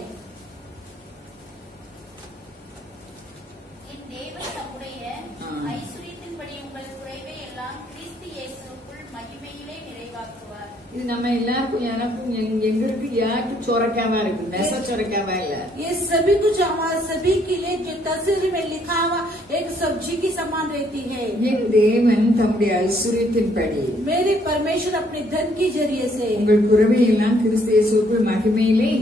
என் தேவன் தம்முடைய ஐஸ்வரியத்தின்படி உங்கள் குறைவை எல்லாம் கிறிஸ்து இயேசுவுக்குள் மகிமையிலே நிறைவாக்குவார். இது நம்ம எல்லாருக்கும் எனக்கும் எங்களுக்கு யாருக்கும் சொரக்காவா இருக்கு, நெச சொரக்காவா இல்ல. ये सभी कुछ हमारे सभी के लिए जो तस्वीर में लिखा हुआ एक सब्जी की समान रहती है। என் தேவன் தம்முடைய ஐஸ்வரியத்தின்படி मेरे परमेश्वर अपने धन के जरिए से உங்கள் குறைவை எல்லாம் கிறிஸ்து இயேசுவுக்குள் மகிமையிலே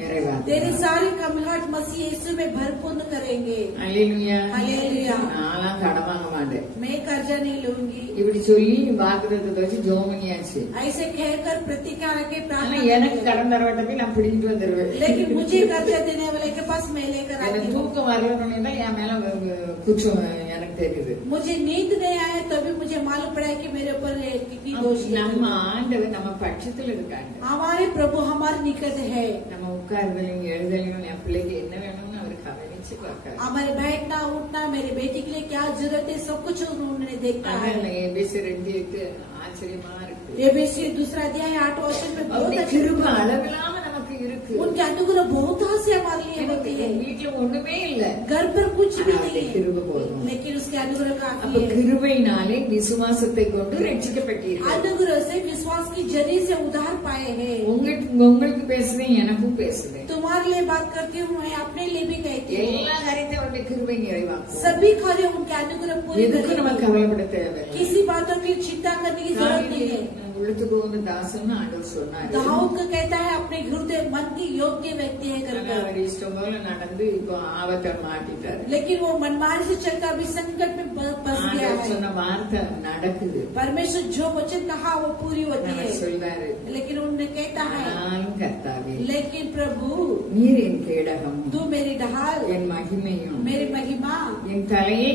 நிறைவாக்குவார். तेरे सारे कमलाहट मसीह यीशु में भरपूर करेंगे। அல்லேலூயா. हालेलुया। நான்லாம் கடன் வாங்க மாட்டேன். मैं कर्जा नहीं लूंगी। இப்படி சொல்லி வாக்குத்தத்தத்தை வச்சு ஜெபம் பண்ணியாச்சு. ऐसे कहकर प्रतिज्ञा रखे ஆனா प्रार्थना எனக்கு करेंगे। கடன் தரவட்ட போய் நான் பிடிக்கிட்டு வந்துருவேன். लेकिन मुझे कर्जा देने वाले के पास मैं लेकर आती எனக்கு हूँ। தூக்கம் வரலன்னு தான் என் மேல குற்றம் எனக்கு தெரியுது. मुझे नींद नहीं आया तभी मुझे मालूम पड़ा कि मेरे ऊपर कितनी दोष है। நம்ம ஆண்டவர் நம்ம பட்சத்துல இருக்காங்க. हमारे प्रभु हमारे निकट है। நம்ம உட்கார்தலையும் எழுதலையும் என் பிள்ளைக்கு என்ன வேணும்னு அவர் கவனிச்சு பார்க்காரு. हमारे बैठना उठना मेरे बेटी के लिए क्या जरूरत है सब कुछ उन्होंने देखा है। எபிசியர் 2:8 ஆச்சரியமா இருக்கு. एबीसी दूसरा अध्याय 8 वचन में बहुत அவருடைய अच्छी கிருபை அளவில்லாம நமக்கு இருக்கு. उनके अनुग्रह बहुतायत से हमारे लिए होती है. வீட்டுல ஒண்ணுமே இல்ல, घर पर कुछ भी नहीं है, கிருபை போதும். लेकिन उसके अनुग्रह அப்ப काफी है. கிருபையினாலே விசுவாசத்தை கொண்டு ரட்சிக்கப்பட்டீர்கள். अनुग्रह से विश्वास की जरिए से उद्धार पाए हैं. உங்களுக்கு பேசுறேன், எனக்கும் பேசுறேன். तुम्हारे लिए बात करती हूँ, मैं अपने लिए भी कहती हूँ. எல்லா காரியத்தையும் அவருடைய கிருபை நிறைவாக்கும். सभी कार्य उनके अनुग्रह पूरे எதுக்கு நம்ம கவலைப்பட தேவையில்லை. किसी बातों की चिंता करने की जरूरत नहीं है. உள்ளத்துக்கு வந்து தாசன் ஆண்டவர் சொன்னாரு. दाऊद को कहता है अपने हृदय मन की योग्य व्यक्ति है करके. அவர் இஷ்டம் போல நடந்து இப்போ ஆபத்தை மாட்டிட்டாரு. लेकिन वो मनमानी से चलकर अभी संकट में फंस गया है. சொன்ன வார்த்தை நடக்குது. परमेश्वर जो वचन कहा वो पूरी होती है. சொல்றாரு. लेकिन उन्होंने कहता है, கர்த்தாவே, लेकिन प्रभु நீர் என் கேடகம், तू मेरी ढाल, என் மகிமையும், मेरी महिमा, என் தலையை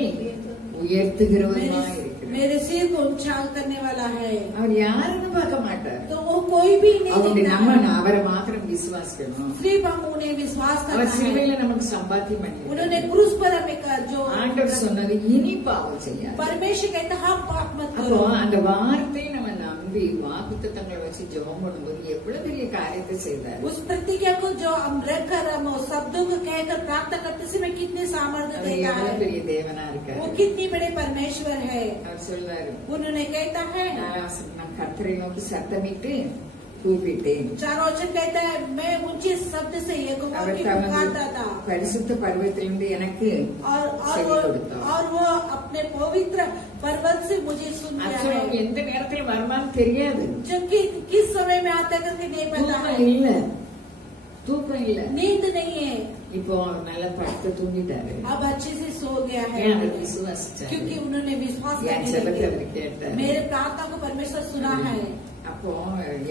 உயர்த்துகிறவருமாய் இருக்கிறார். मेरे सिर को ऊंचा करने वाला है. அவர் யாருன்னு பார்க்க மாட்டார். तो वो कोई भी नहीं அவருடைய देखता நம்ம है. அவரை மாத்திரம் விசுவாசிக்கணும். सिर्फ हम उन्हें विश्वास அவர் करना है. சிலுவையில நமக்கு சம்பாத்தியம் பண்ணி उन्होंने क्रूस पर हमें कर जो ஆண்டவர் சொன்னது இனி பாவம் செய்யாது. परमेश्वर कहता हम पाप मत அப்போ करो. அந்த வார்த்தையை நம்ம நம்பி வாக்குத்தத்தங்களை வச்சு ஜெபம் பண்ணும்போது எவ்வளவு பெரிய காரியத்தை செய்தார். उस प्रतिज्ञा को जो हम रखकर हम शब्दों को कहकर प्राप्त करते समय कितने सामर्थ्य அவர் देता எவ்வளவு है. பெரிய தேவனா இருக்காரு. वो कितनी बड़े परमेश्वर है. அவர் சொல்றாரு, उन्होंने कहता है, நான் கர்த்தரை நோக்கி சத்தமிட்டு கூப்பிட்டேன். चारों वचन कहता है मैं ऊंचे शब्द से यहोवा அவர் की தமது पुकारता था. பரிசுத்த பர்வத்திலிருந்து எனக்கு செவி கொடுத்தார். और वो अपने पवित्र पर्वत से मुझे सुन लिया ஆக்சுவலா है. எந்த நேரத்துல வருமானு தெரியாது. जो किस समय में आता करके नहीं पता है. தூக்கம் இல்ல, नींद नहीं है. இப்போ நல்லா படுத்து தூங்கிட்டாரு. अब अच्छे से सो गया है. ஏன் அவர் விசுவாசிச்சாரு. क्योंकि उन्होंने विश्वास என் करने ஜெபத்தை लगे. அவர் கேட்டார். मेरे प्रार्थना को परमेश्वर सुना है. அப்போ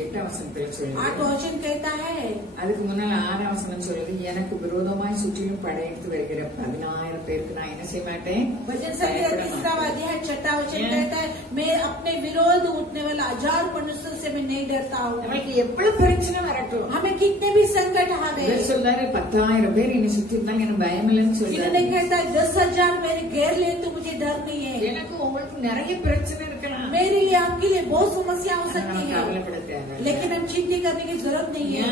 8ஆம் வசனத்துல 8 சொல்லுது, वचन कहता है, அதுக்கு முன்னால 6ஆம் வசனம் சொல்லுது, எனக்கு விரோதமாய் சுற்றிலும் படையெடுத்து வருகிற 10,000 பேருக்கு நான் என்ன செய்ய மாட்டேன். भजन संहिता 3 अध्याय 6 वचन कहता है मैं अपने विरोध उठने वाला 1000 मनुष्यों से मैं नहीं डरता हूँ. நமக்கு எவ்வளவு பிரச்சனை வரட்டும், हमें कितने भी संकट आवे. இவர் சொல்றாரு 10,000 பேர் என்ன சுத்தி இருந்தாங்க, எனக்கு பயம் இல்லைன்னு इन्होंने சொல்றாரு. कहता है 10,000 मेरे घेर ले तो मुझे डर नहीं है. எனக்கு உங்களுக்கு நிறைய பிரச்சனை இருக்கலாம், मेरे लिए आपके लिए बहुत समस्या हो सकती நம்ம है, கவலைப்பட தேவை. लेकिन हम चिंता करने की जरूरत नहीं है.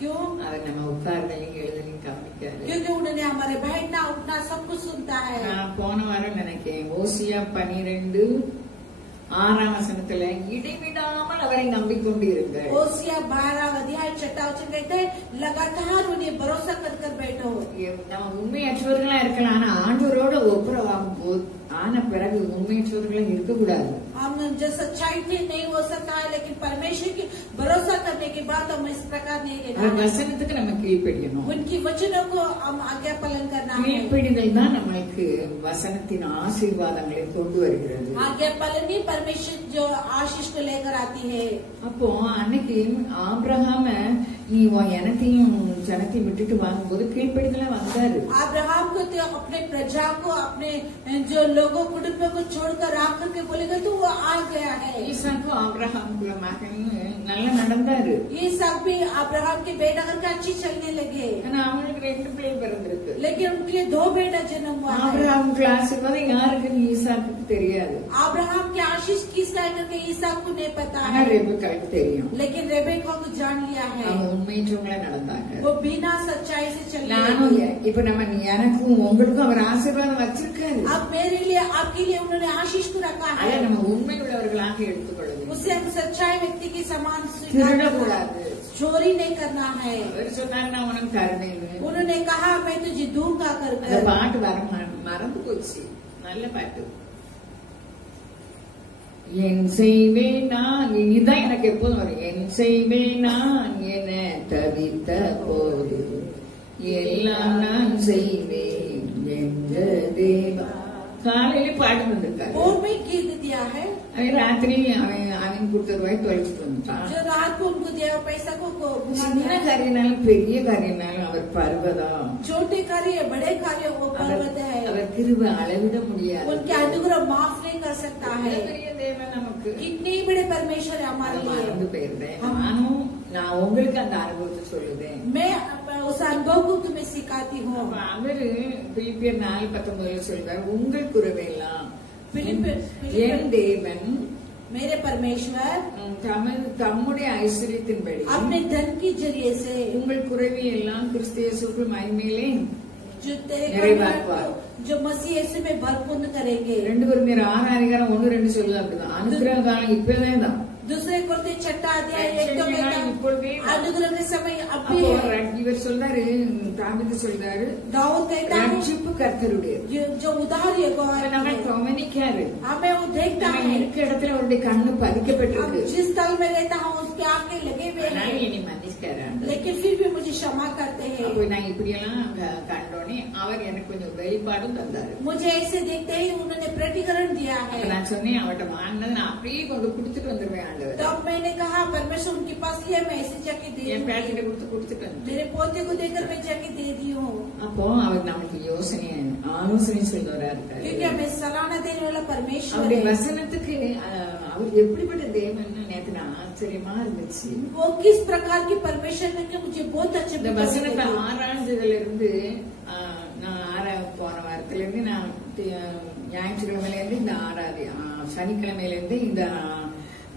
क्यों? அதை நம்ம உட்கார்தலையும் எழுதலையும் கவனிக்காது. क्योंकि उन्होंने हमारे बैठना उठना सब कुछ सुनता है. நான் போன வாரம் நினைக்கிறேன் ஓசியா 12:6 வசனத்துல இடைவிடாமல் அவரை நம்பிக்கொண்டிருங்கள். ओसिया 12 अध्याय 6 वचन कहते हैं लगातार उन्हें भरोसा कर बैठो. நம்ம உண்மையற்றவர்களா இருக்கலாம், ஆனா ஆண்டவரோட ஒப்புரவாகும் போது ஆன பிறகு உண்மையற்றவர்களா இருக்கக்கூடாது. हम जो सच्चाई से नहीं हो सकता है, लेकिन परमेश्वर की भरोसा करने के बाद हम इस प्रकार नहीं அந்த रहना. வசனத்துக்கு நம்ம கீழ்ப்படியணும். उनकी वचनों को हम आज्ञा पालन करना है. கீழ்ப்படிதல் தான் நம்மளுக்கு வசனத்தின் ஆசீர்வாதங்களை கொண்டு வருகிறது. आज्ञा पालन ही परमेश्वर जो आशीष को लेकर आती है. அப்போ அன்னைக்கு ஆபிரகாம நீ எனத்தையும் ஜனத்தையும் விட்டுட்டு வாங்கும்போது கீழ்ப்படிதலா வந்தாரு. अब्राहम को तो अपने प्रजा को अपने जो लोगों कुटुंब को छोड़कर आकर के बोलेगा तो वो आ गया है. ஈசாக்கும் ஆபிரகாமுக்குள்ள மகன் நல்லா நடந்தாரு. ईसाक भी अब्राहम के बेटा करके अच्छी चलने लगे, ஆனா அவங்களுக்கு 2 பிள்ளைகள் பிறந்திருக்கு. लेकिन उनके 2 बेटा जन्म हुआ है. ஆபிரகாமுக்கு ஆசீர்வாதம் யாருக்குன்னு ஈசாக்குக்கு தெரியாது, अब्राहम की आशीष किसका है करके ईसाक को नहीं पता ஆனா है, ரெபெக்காவுக்கு தெரியும். लेकिन रेबेका को जान लिया है. அவங்க உண்மையற்றவங்களா நடந்தாங்க. वो बिना सच्चाई से चलने நானும் लगी. இப்ப நம்ம எனக்கும் உங்களுக்கும் அவர் ஆசீர்வாதம் வச்சிருக்காரு. अब मेरे लिए आपके लिए उन्होंने आशीष को रखा அதை है. நம்ம உண்மை உள்ளவர்களாக எடுத்துக்கொள்ள வேண்டும். उसे हम सच्चाई व्यक्ति के समान स्वीकार திருட करना கூடாது. है. चोरी नहीं करना है. அவர் சொன்னாரு நான் உனக்கு தருவேன்னு. उन्होंने कहा मैं तुझे दूंगा कर அந்த பாட்டு வர மறந்து போச்சு. நல்ல பாட்டு. என் செய்வேன் நான், இதுதான் எனக்கு எப்போதும் வரும். என் செய்வேன் நான் என தவித்த போது எல்லாம் நான் செய்வேன் என்ற தேவா. காலையில பாட்டு வந்திருக்காரு. और में गीत दिया है. அவன் ராத்திரி அவன் கொடுத்த ரூபாய் தொலைச்சிட்டு வந்துட்டான். जो रात को उनको दिया पैसा को घुमा சின்ன दिया. காரியனாலும் பெரிய காரியனாலும் அவர் பர்வதம். छोटे कार्य बड़े कार्य वो पर्वत है. அவர் கிருபை அளவிட முடியாது. उनके अनुग्रह माफ नहीं कर सकता है. பெரிய தேவன் நமக்கு कितने बड़े परमेश्वर है हमारे लिए. மறந்து போயிருந்தேன். நானும் நான் உங்களுக்கு அந்த அனுபவத்தை சொல்லுதேன். मैं उस अनुभव को तुम्हें सिखाती हूँ. அவரு பிலிப்பியர் 4:19 சொல்றார், உங்கள் குறைவெல்லாம் பிலிப்பியர் என் தேவன் मेरे परमेश्वर தம்முடைய ஐஸ்வர்யத்தின்படி अपने धन की जरिए से உங்கள் குறைவை எல்லாம் கிறிஸ்து இயேசுக்குள் மகிமையிலே जो तेरे நிறைவாக்குவார். जो मसीह यीशु में भरपूर्ण करेंगे। 2 Corinthiயர் 6:1-2 சொல்லுது அப்படிதான். அனுக்கிரக காலம் இப்பவே தான். दूसरे कुर्ते छठा अध्याय 1 तो कहता अनुग्रह के समय अब भी है। இவர் சொல்றாரு, தாவீது சொல்றாரு, दाऊद कहता है ரட்சிப்பு கர்த்தருடைய, जो उधार है நம்ம கவனிக்காரு, हमें वो देखता है இருக்க இடத்துல அவருடைய கண்ணு பதிக்கப்பட்டிருக்கு. जिस स्थल में रहता हूँ उसके आंखें लगे हुए हैं, இனி மன்னிச்சுக்காரு, लेकिन फिर भी मुझे क्षमा करते हैं। அப்போ நான் இப்படியெல்லாம் கண்டோனே அவர் எனக்கு கொஞ்சம் வெளிப்பாடும் தந்தாரு. मुझे ऐसे देखते ही उन्होंने प्रतिकरण दिया है। நான் சொன்னேன், அவட்ட வாங்கினது நான் அப்படியே கொண்டு கொடுத்துட்டு வந்துருவேன். तब मैंने कहा परमेश्वर उनके पास लिया, मैं ऐसे जाके दे என் பேட்டிட்ட கொடுத்துட்டு मेरे पोते को देकर मैं जाके दे दी हूँ। அப்போ அவர் நமக்கு ஆலோசனை சொல்றவரா இருக்காரு. क्योंकि हमें सलाह देने वाला परमेश्वर அவருடைய है। வசனத்துக்கு அவர் எப்படிப்பட்ட தேவன் நேத்து நான் ஆச்சரியமா இருந்துச்சு. वो किस प्रकार की परमेश्वर ने कि मुझे बहुत अच्छे இந்த வசனத்தை ஆராய்ஞ்சதுல இருந்து நான் போன வாரத்துல இருந்து நான் ஞாயிற்றுக்கிழமையில இருந்து இந்த சனிக்கிழமையில இருந்து இந்த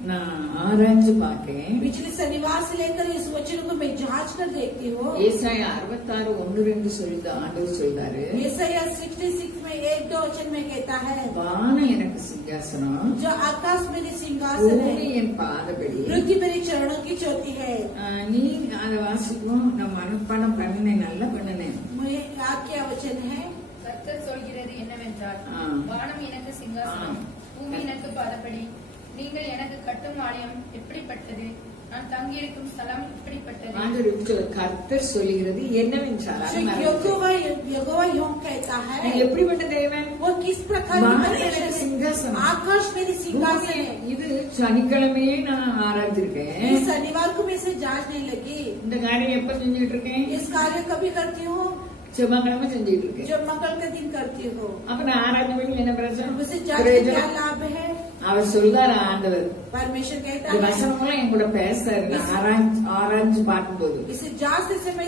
நான் ஆராய்ஞ்சு பார்க்கேன். पिछले शनिवार से लेकर इस वचन को मैं जांच कर देखती हूँ। ஏசாயா 66:1-2 சொல்லுது, ஆண்டவர் சொல்றாரு, यशायाह 66 में 1-2 वचन में कहता है, வானம் எனக்கு சிங்காசனம், जो आकाश मेरी सिंहासन பூமி है, என் பாதபடி. पृथ्वी मेरी चरणों की चौथी है। நீ அதை வாசிக்கும், நம்ம மனப்பாடம் பண்ணினேன், நல்லா பண்ணினேன். मुझे क्या वचन है? கர்த்தர் சொல்கிறது என்னவென்றால், வானம் எனக்கு சிங்காசனம், பூமி எனக்கு பாதப்படி. நீங்கள் எனக்கு கட்டும் ஆலயம் எப்படிப்பட்டது, நான் தங்கியிருக்கும் ஸ்தலம் எப்படிப்பட்டது. கர்த்தர் சொல்லுகிறது என்னவென்றால், यहोवा यूं कहता है, எப்படிப்பட்ட தேவன், वो किस प्रकार की सिंहासन, आकाश मेरी सिंहासन है। இது சனிக்கிழமையே நான் ஆராய்ச்சிருக்கேன். इस शनिवार को मैं इसे जांचने लगी। இந்த காரியம் எப்ப செஞ்சுட்டு இருக்கேன்? इस कार्य कभी करती हूँ செவ்வாய்க்கிழமை செஞ்சுட்டு இருக்கேன். जब मंगल के दिन करती हूँ। அப்ப நான் ஆராய்ச்சி பண்ணி என்ன பிரச்சனை? उसे जांचने क्या लाभ है? அவர் சொல்றாரு, ஆண்டவர் परमेश्वर कहता இந்த है, வசனம்லாம் என் கூட பேசாரு. நான் ஆராய்ச்சி பார்க்கும்போது इसे जांचते समय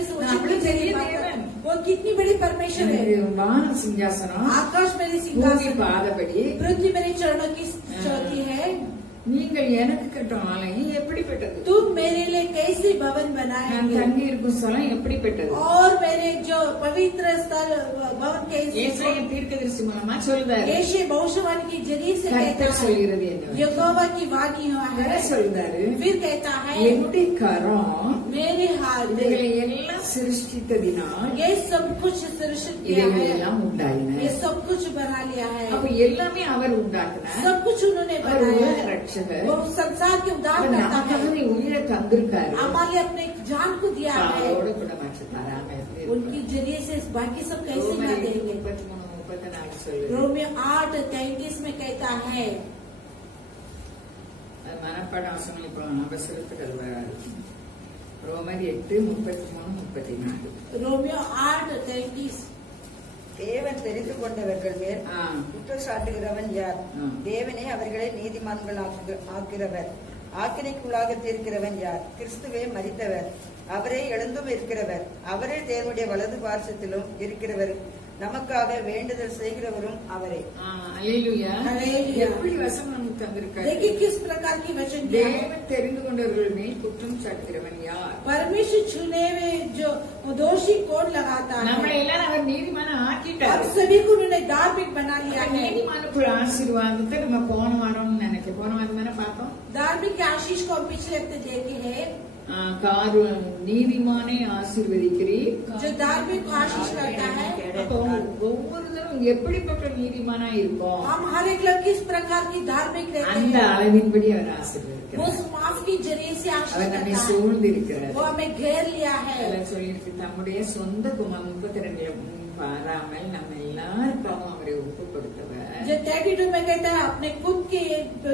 தேவன், वो कितनी बड़ी परमेश्वर है। வான சிங்காசனம், आकाश मेरी பூமி सिंहासन, பாதபடி, पृथ्वी मेरे चरणों की चौथी है। நீங்கள் எனக்கு கட்டும் ஆலயம் எப்படிப்பட்டது, तुम मेरे लिए कैसे भवन நான் बनाएंगे, தங்கி இருக்கும் ஸ்தலம் எப்படிப்பட்டது. और मेरे जो पवित्र स्थल भवन कैसे। ஏசாயா தீர்க்கதரிசி மூலமா சொல்றாரு, यशायाह भविष्यवाणी के जरिए से कहता கர்த்தர் है, சொல்கிறது என்ன यहोवा की वाणी है। சொல்றாரு, फिर कहता है, என்னுடைய கரம் मेरे हाथ இவைகளை में எல்லாம் சிருஷ்டித்ததினால் ये सब कुछ सृष्टि किया இவைகள் है, எல்லாம் உண்டாயின. ये सब कुछ बना लिया है, அப்ப எல்லாமே அவர் உண்டாக்குனார். सब कुछ उन्होंने அவர் बनाया உலக है। ரட்சகர், वो संसार के उद्धार அவர் करता நமக்காக है, உயிரை தந்திருக்காரு. हमारे अपने जान को दिया है। அவரோட கூட மற்ற தராம எப்படி उनके जरिए से बाकी सब कैसे ना देंगे। 33-34 சொல்லு. रोमियो 8:33 में कहता है, மனப்பாட வசனம் இப்போ அவசரத்துக்கு அது வராது. ரோமர் 8:33-34. रोमियो 8:33 தேவன் தெரிந்து கொண்டவர்கள் மேல் குற்றம் சாட்டுகிறவன் யார்? தேவனே அவர்களை நீதிமான்கள் ஆக்கிறவர். ஆக்கினைக்குள்ளாக தீர்க்கிறவன் யார்? கிறிஸ்துவே மரித்தவர், அவரே எழுந்தும் இருக்கிறவர், அவரே தேவனுடைய வலது பார்சத்திலும் இருக்கிறவர், நமக்காக வேண்டுதல் செய்கிறவரும் அவரே. அல்லேலூயா. அல்லேலூயா. எப்படி வசனம் நமக்கு தந்திருக்காரு? देखिए किस प्रकार की वचन दिया है। தேவன் தெரிந்து கொண்டவர்கள் மேல் குற்றம் சாட்டுகிறவன் யார்? परमेश्वर चुने हुए जो दोषी कोड लगाता है, நம்மளை எல்லாரும் அவர் நீதிமான ஆக்கிட்டார். और सभी को उन्होंने धार्मिक बना लिया है। நீதிமானுக்குள் ஆசீர்வாதத்தை நம்ம போன வாரம் நினைக்கிறேன், போன வாரம் தானே பார்த்தோம். धार्मिक की आशीष को हम पिछले हफ्ते देखे हैं। நீதிமானை ஆசீர்வதிக்கிறீர், जो धार्मिक को आशीष करता है। அப்போ ஒவ்வொருத்தரும் எப்படிப்பட்ட நீதிமானா இருப்போம், हम हर एक लोग किस प्रकार की धार्मिक रहते அந்த हैं, அளவின்படி அவர் ஆசீர்வதிக்கிறார். उस माफ की जरिए से आशीष அவர் நம்மை करता है। சூழ்ந்து இருக்கிறார். वो हमें घेर लिया है। சொல்லியிருக்கு, தம்முடைய சொந்த குமாரன் 32 பாராமல் நம்ம எல்லாருக்கும் அவரை ஒப்பு கொடுத்தவர். जो 32 में कहता है, अपने खुद के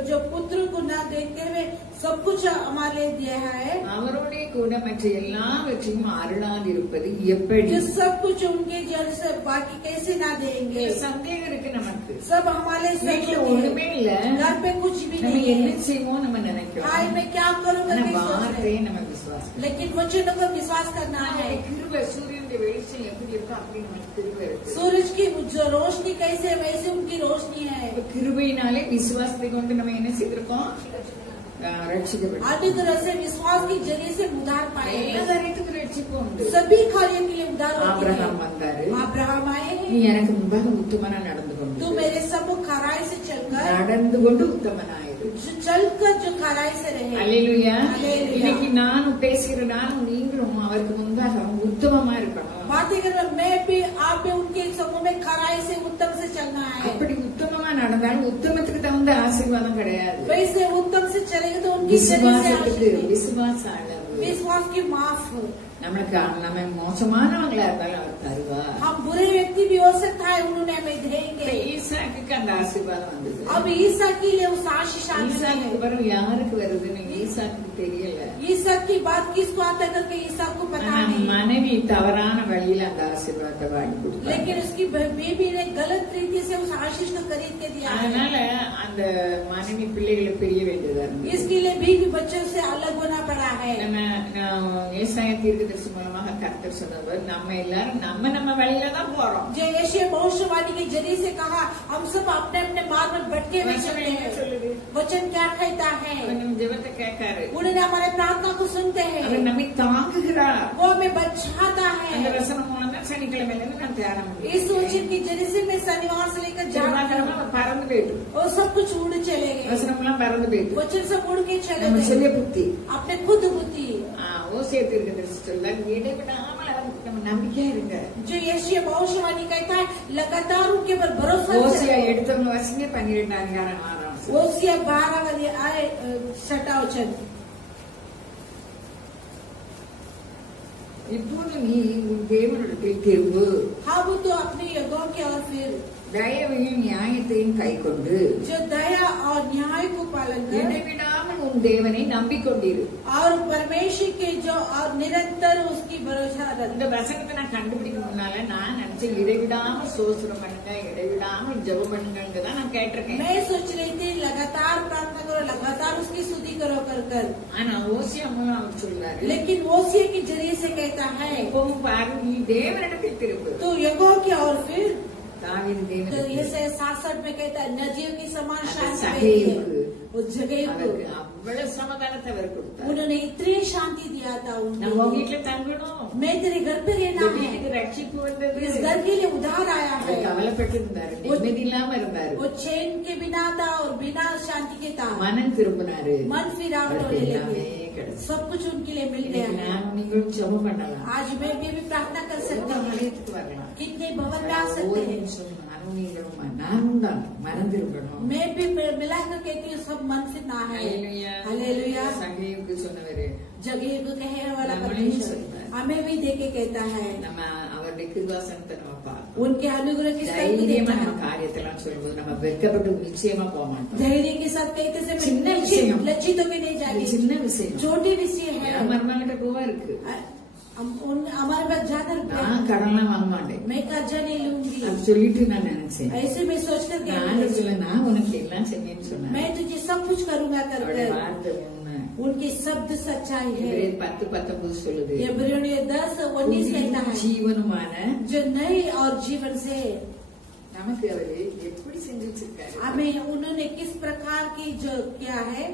जो पुत्र को न देखते हुए सब कुछ हमारे लिए दिया है। அவருடைய கூட மற்ற எல்லாவற்றையும் அருளாதிருப்பது எப்படி? जो सब कुछ उनके जल से बाकी कैसे ना देंगे। சந்தேகம் இருக்கு நமக்கு. सब हमारे வீட்டுல ஒண்ணுமே இல்ல, घर पे कुछ भी நம்ம नहीं என்ன है, செய்வோம் நம்ம நினைக்கிறோம். हाल में क्या क्या करूंगा कि सोच வார்த்தையை रहे। நம்ம விசுவாசம். लेकिन वचनों को विश्वास करना है। கிருபை சூரியனுடைய வெளிச்சம் எப்படி இருக்கோ அப்படி நமக்கு கிருபை இருக்கு. सूरज की जो रोशनी कैसे वैसे उनकी रोशनी है। கிருபையினாலே விசுவாசத்தை கொண்டு நம்ம என்ன செய்திருக்கோம்? ரட்சிக்கப்பட்டோம். आदि तरह से विश्वास के जरिए से उद्धार पाए। எல்லா காரியத்துக்கும் ரட்சிப்பு உண்டு. सभी कार्यों के लिए उद्धार होती ஆபிரகாம் है। வந்தாரு. अब्राहम आए நீ हैं। எனக்கு முன்பாக உத்தமனா நடந்து கொண்டு तू मेरे सम्मुख खराई से चलकर நடந்து கொண்டு உத்தமனாயிரு. चलकर जो खराई से रहे। அல்லேலூயா. அல்லேலூயா. இன்னைக்கு நானும் பேசுகிற நானும் நீங்களும் அவருக்கு முன்பாக உத்தமமா இருக்கணும். बातें कर मैं भी आप भी उनके समूह में खराई से उत्तम से चलना है। அப்படி உத்தமமா நடந்தாலும் உத்தமத்துக்கு தகுந்த ஆசீர்வாதம் கிடையாது. वैसे उत्तम से चलेगा तो उनकी जरिए से விசுவாசத்துக்கு आशीष है। விசுவாச அளவு. विश्वास की माफ। நம்மளுக்கு நம்ம மோசமானவங்களா இருந்தாலும் அவர் தருவார். हम बुरे व्यक्ति भी हो सकता है उन्होंने हमें देंगे। ஈசாக்கு அந்த ஆசீர்வாதம் வந்தது. अब ईसा के लिए उस आशीष ஈசாக்கு है। பிறகு யாருக்கு வருதுன்னு ஈசாக்கு தெரியல. ईसा की बात किसको आता करके ईसा को पता ஆனா नहीं। மனைவி தவறான வழியில அந்த ஆசீர்வாதத்தை வாங்கி கொடுத்தாங்க. लेकिन उसकी बेबी ने गलत तरीके से उस आशीष को खरीद के दिया है। அதனால அந்த மனைவி பிள்ளைகளை பிரிய வேண்டியதா இருந்தது. इसके लिए भी बच्चों से अलग होना पड़ा है। நம்ம ஏசாயா தீர்க்கதரிசி மூலமாக கர்த்தர் சொன்னவர் நம்ம எல்லாரும் நம்ம வழியில தான் போறோம். जो यशायाह भविष्यवाणी के जरिए से कहा हम सब अपने अपने मार्ग में भटके हुए चलते हैं। वचन क्या कहता है? அவர் நம்ம ஜெபத்தை கேட்காரு. उन्होंने हमारे प्रार्थना को सुनते हैं। அவர் நம்மை தாங்குகிறார். वो हमें बचाता அந்த है। வசனம் மூலம் தான் சனிக்கிழமையில இருந்து நான் தியானம் इस वचन के जरिए से मैं शनिवार से लेकर ஜெபமா பறந்து போயிட்டு और सब कुछ उड़ चले गए। வசனம் எல்லாம் பறந்து போயிட்டு वचन सब उड़ के चले நம்ம गए। சுய புத்தி अपने खुद बुद्धि। ஓசியா தீர்க்கதரிசி சொல்றார் இடைவிடாமல் அவருக்கு நம்ம நம்பிக்கையா இருங்க. जो यशायाह भविष्यवाणी कहता है लगातार उनके पर भरोसा ஓசியா करो। எடுத்தவங்க வசனே 12 ओसिया 12 वाले आए 6 वचन। இப்போது நீ உன் தேவனிடத்தில் திரும்பு. हाँ वो तो अपने यज्ञों के और फिर தயவையும் நியாயத்தையும் கை கொண்டு जो दया और न्याय को पालन कर இடைவிடாமல் உன் தேவனை நம்பிக்கொண்டிரு. और परमेश्वर के जो और निरंतर उसकी भरोसा रख। இந்த வசனத்தை நான் கண்டுபிடிக்க முன்னால நான் நினைச்சேன் இடைவிடாமல் சோசனம் பண்ணுங்க இடைவிடாமல் ஜெபம் பண்ணுங்க தான் நான் கேட்டிருக்கேன். मैं सोच रही थी लगातार प्रार्थना करो लगातार उसकी स्तुति करो कर। ஆனா ஓசியா மூலம் அவர் சொல்றாரு लेकिन ओसिया के जरिए से कहता है இப்பவும் பாரு நீ தேவனிடத்தில் திரும்பு. तो यज्ञों के और फिर தாவீது तो தேவனிடத்தில் ये 67 में कहता है नदियों की समान शांति சகேயுக்கு देती है। उस जगह அவருக்கு को அவ்வளவு சமாதானத்தை அவர் கொடுத்தார். उन्होंने इतनी शांति दिया था நம்ம उनको। வீட்டுல தங்கணும். मैं तेरे घर पे இந்த रहना है। வீட்டுக்கு ரட்சிப்பு வந்தது. इस घर के लिए उधार आया है। அவர் கவலைப்பட்டு இருந்தாரு. நிம்மதி இல்லாம இருந்தாரு. वो चैन के बिना था और बिना शांति के था। மனம் திரும்பினாரு. मन फिरावट அவருக்கு होने எல்லாமே लगे। கிடைச்சு. सब कुछ उनके लिए मिल गया है। நானும் நீங்களும் ஜெபம் பண்ணலாம். आज मैं भी प्रार्थना कर सकता हूँ। ஆலயத்துக்கு வரலாம். कितने भवन में आ सकते ஒரு हैं। நிமிஷம் நானும் நீங்களும் நானும் தான் மனம் திரும்பணும். मैं भी मिलाकर कहती हूँ सब मन से ना है। हालेलुया। சகேயுக்கு சொன்னவரு जगह को कहने वाला நம்மளையும் परमेश्वर சொல்றார். हमें भी देके कहता है நம்ம அவருடைய கிருபாசனத்தை நம்ம பார்க்கணும். उनके अनुग्रह के साथ भी தைரியமா देखता நம்ம है। காரியத்தெல்லாம் சொல்லும்போது நம்ம வெட்கப்பட்டு நிச்சயமா போக மாட்டோம். धैर्य के साथ कहते से चिन्ह विषय। लज्जित होकर नहीं அது जाएगी। சின்ன விஷயம். छोटी विषय है। என் மருமகிட்ட கோவம் இருக்கு. हमारे पास ज्यादा रुपया நான் கடன்லாம் வாங்க மாட்டேன். मैं कर्जा नहीं लूंगी। அது சொல்லிட்டு நான் நினைச்சேன் ऐसे मैं सोच कर நான் சொல்ல நான் உனக்கு எல்லாம் செஞ்சேன்னு சொன்னேன். मैं तुझे सब कुछ करूंगा कर அவருடைய कर। வார்த்தை உண்மை. उनके शब्द सच्चाई है। இவரே 10:19 சொல்லுது इब्रियों 10:19 कहता है ஜீவனுமான जो नई और जीवन से நமக்கு அவரு எப்படி செஞ்சு வச்சிருக்காரு. हमें उन्होंने किस प्रकार की जो क्या है।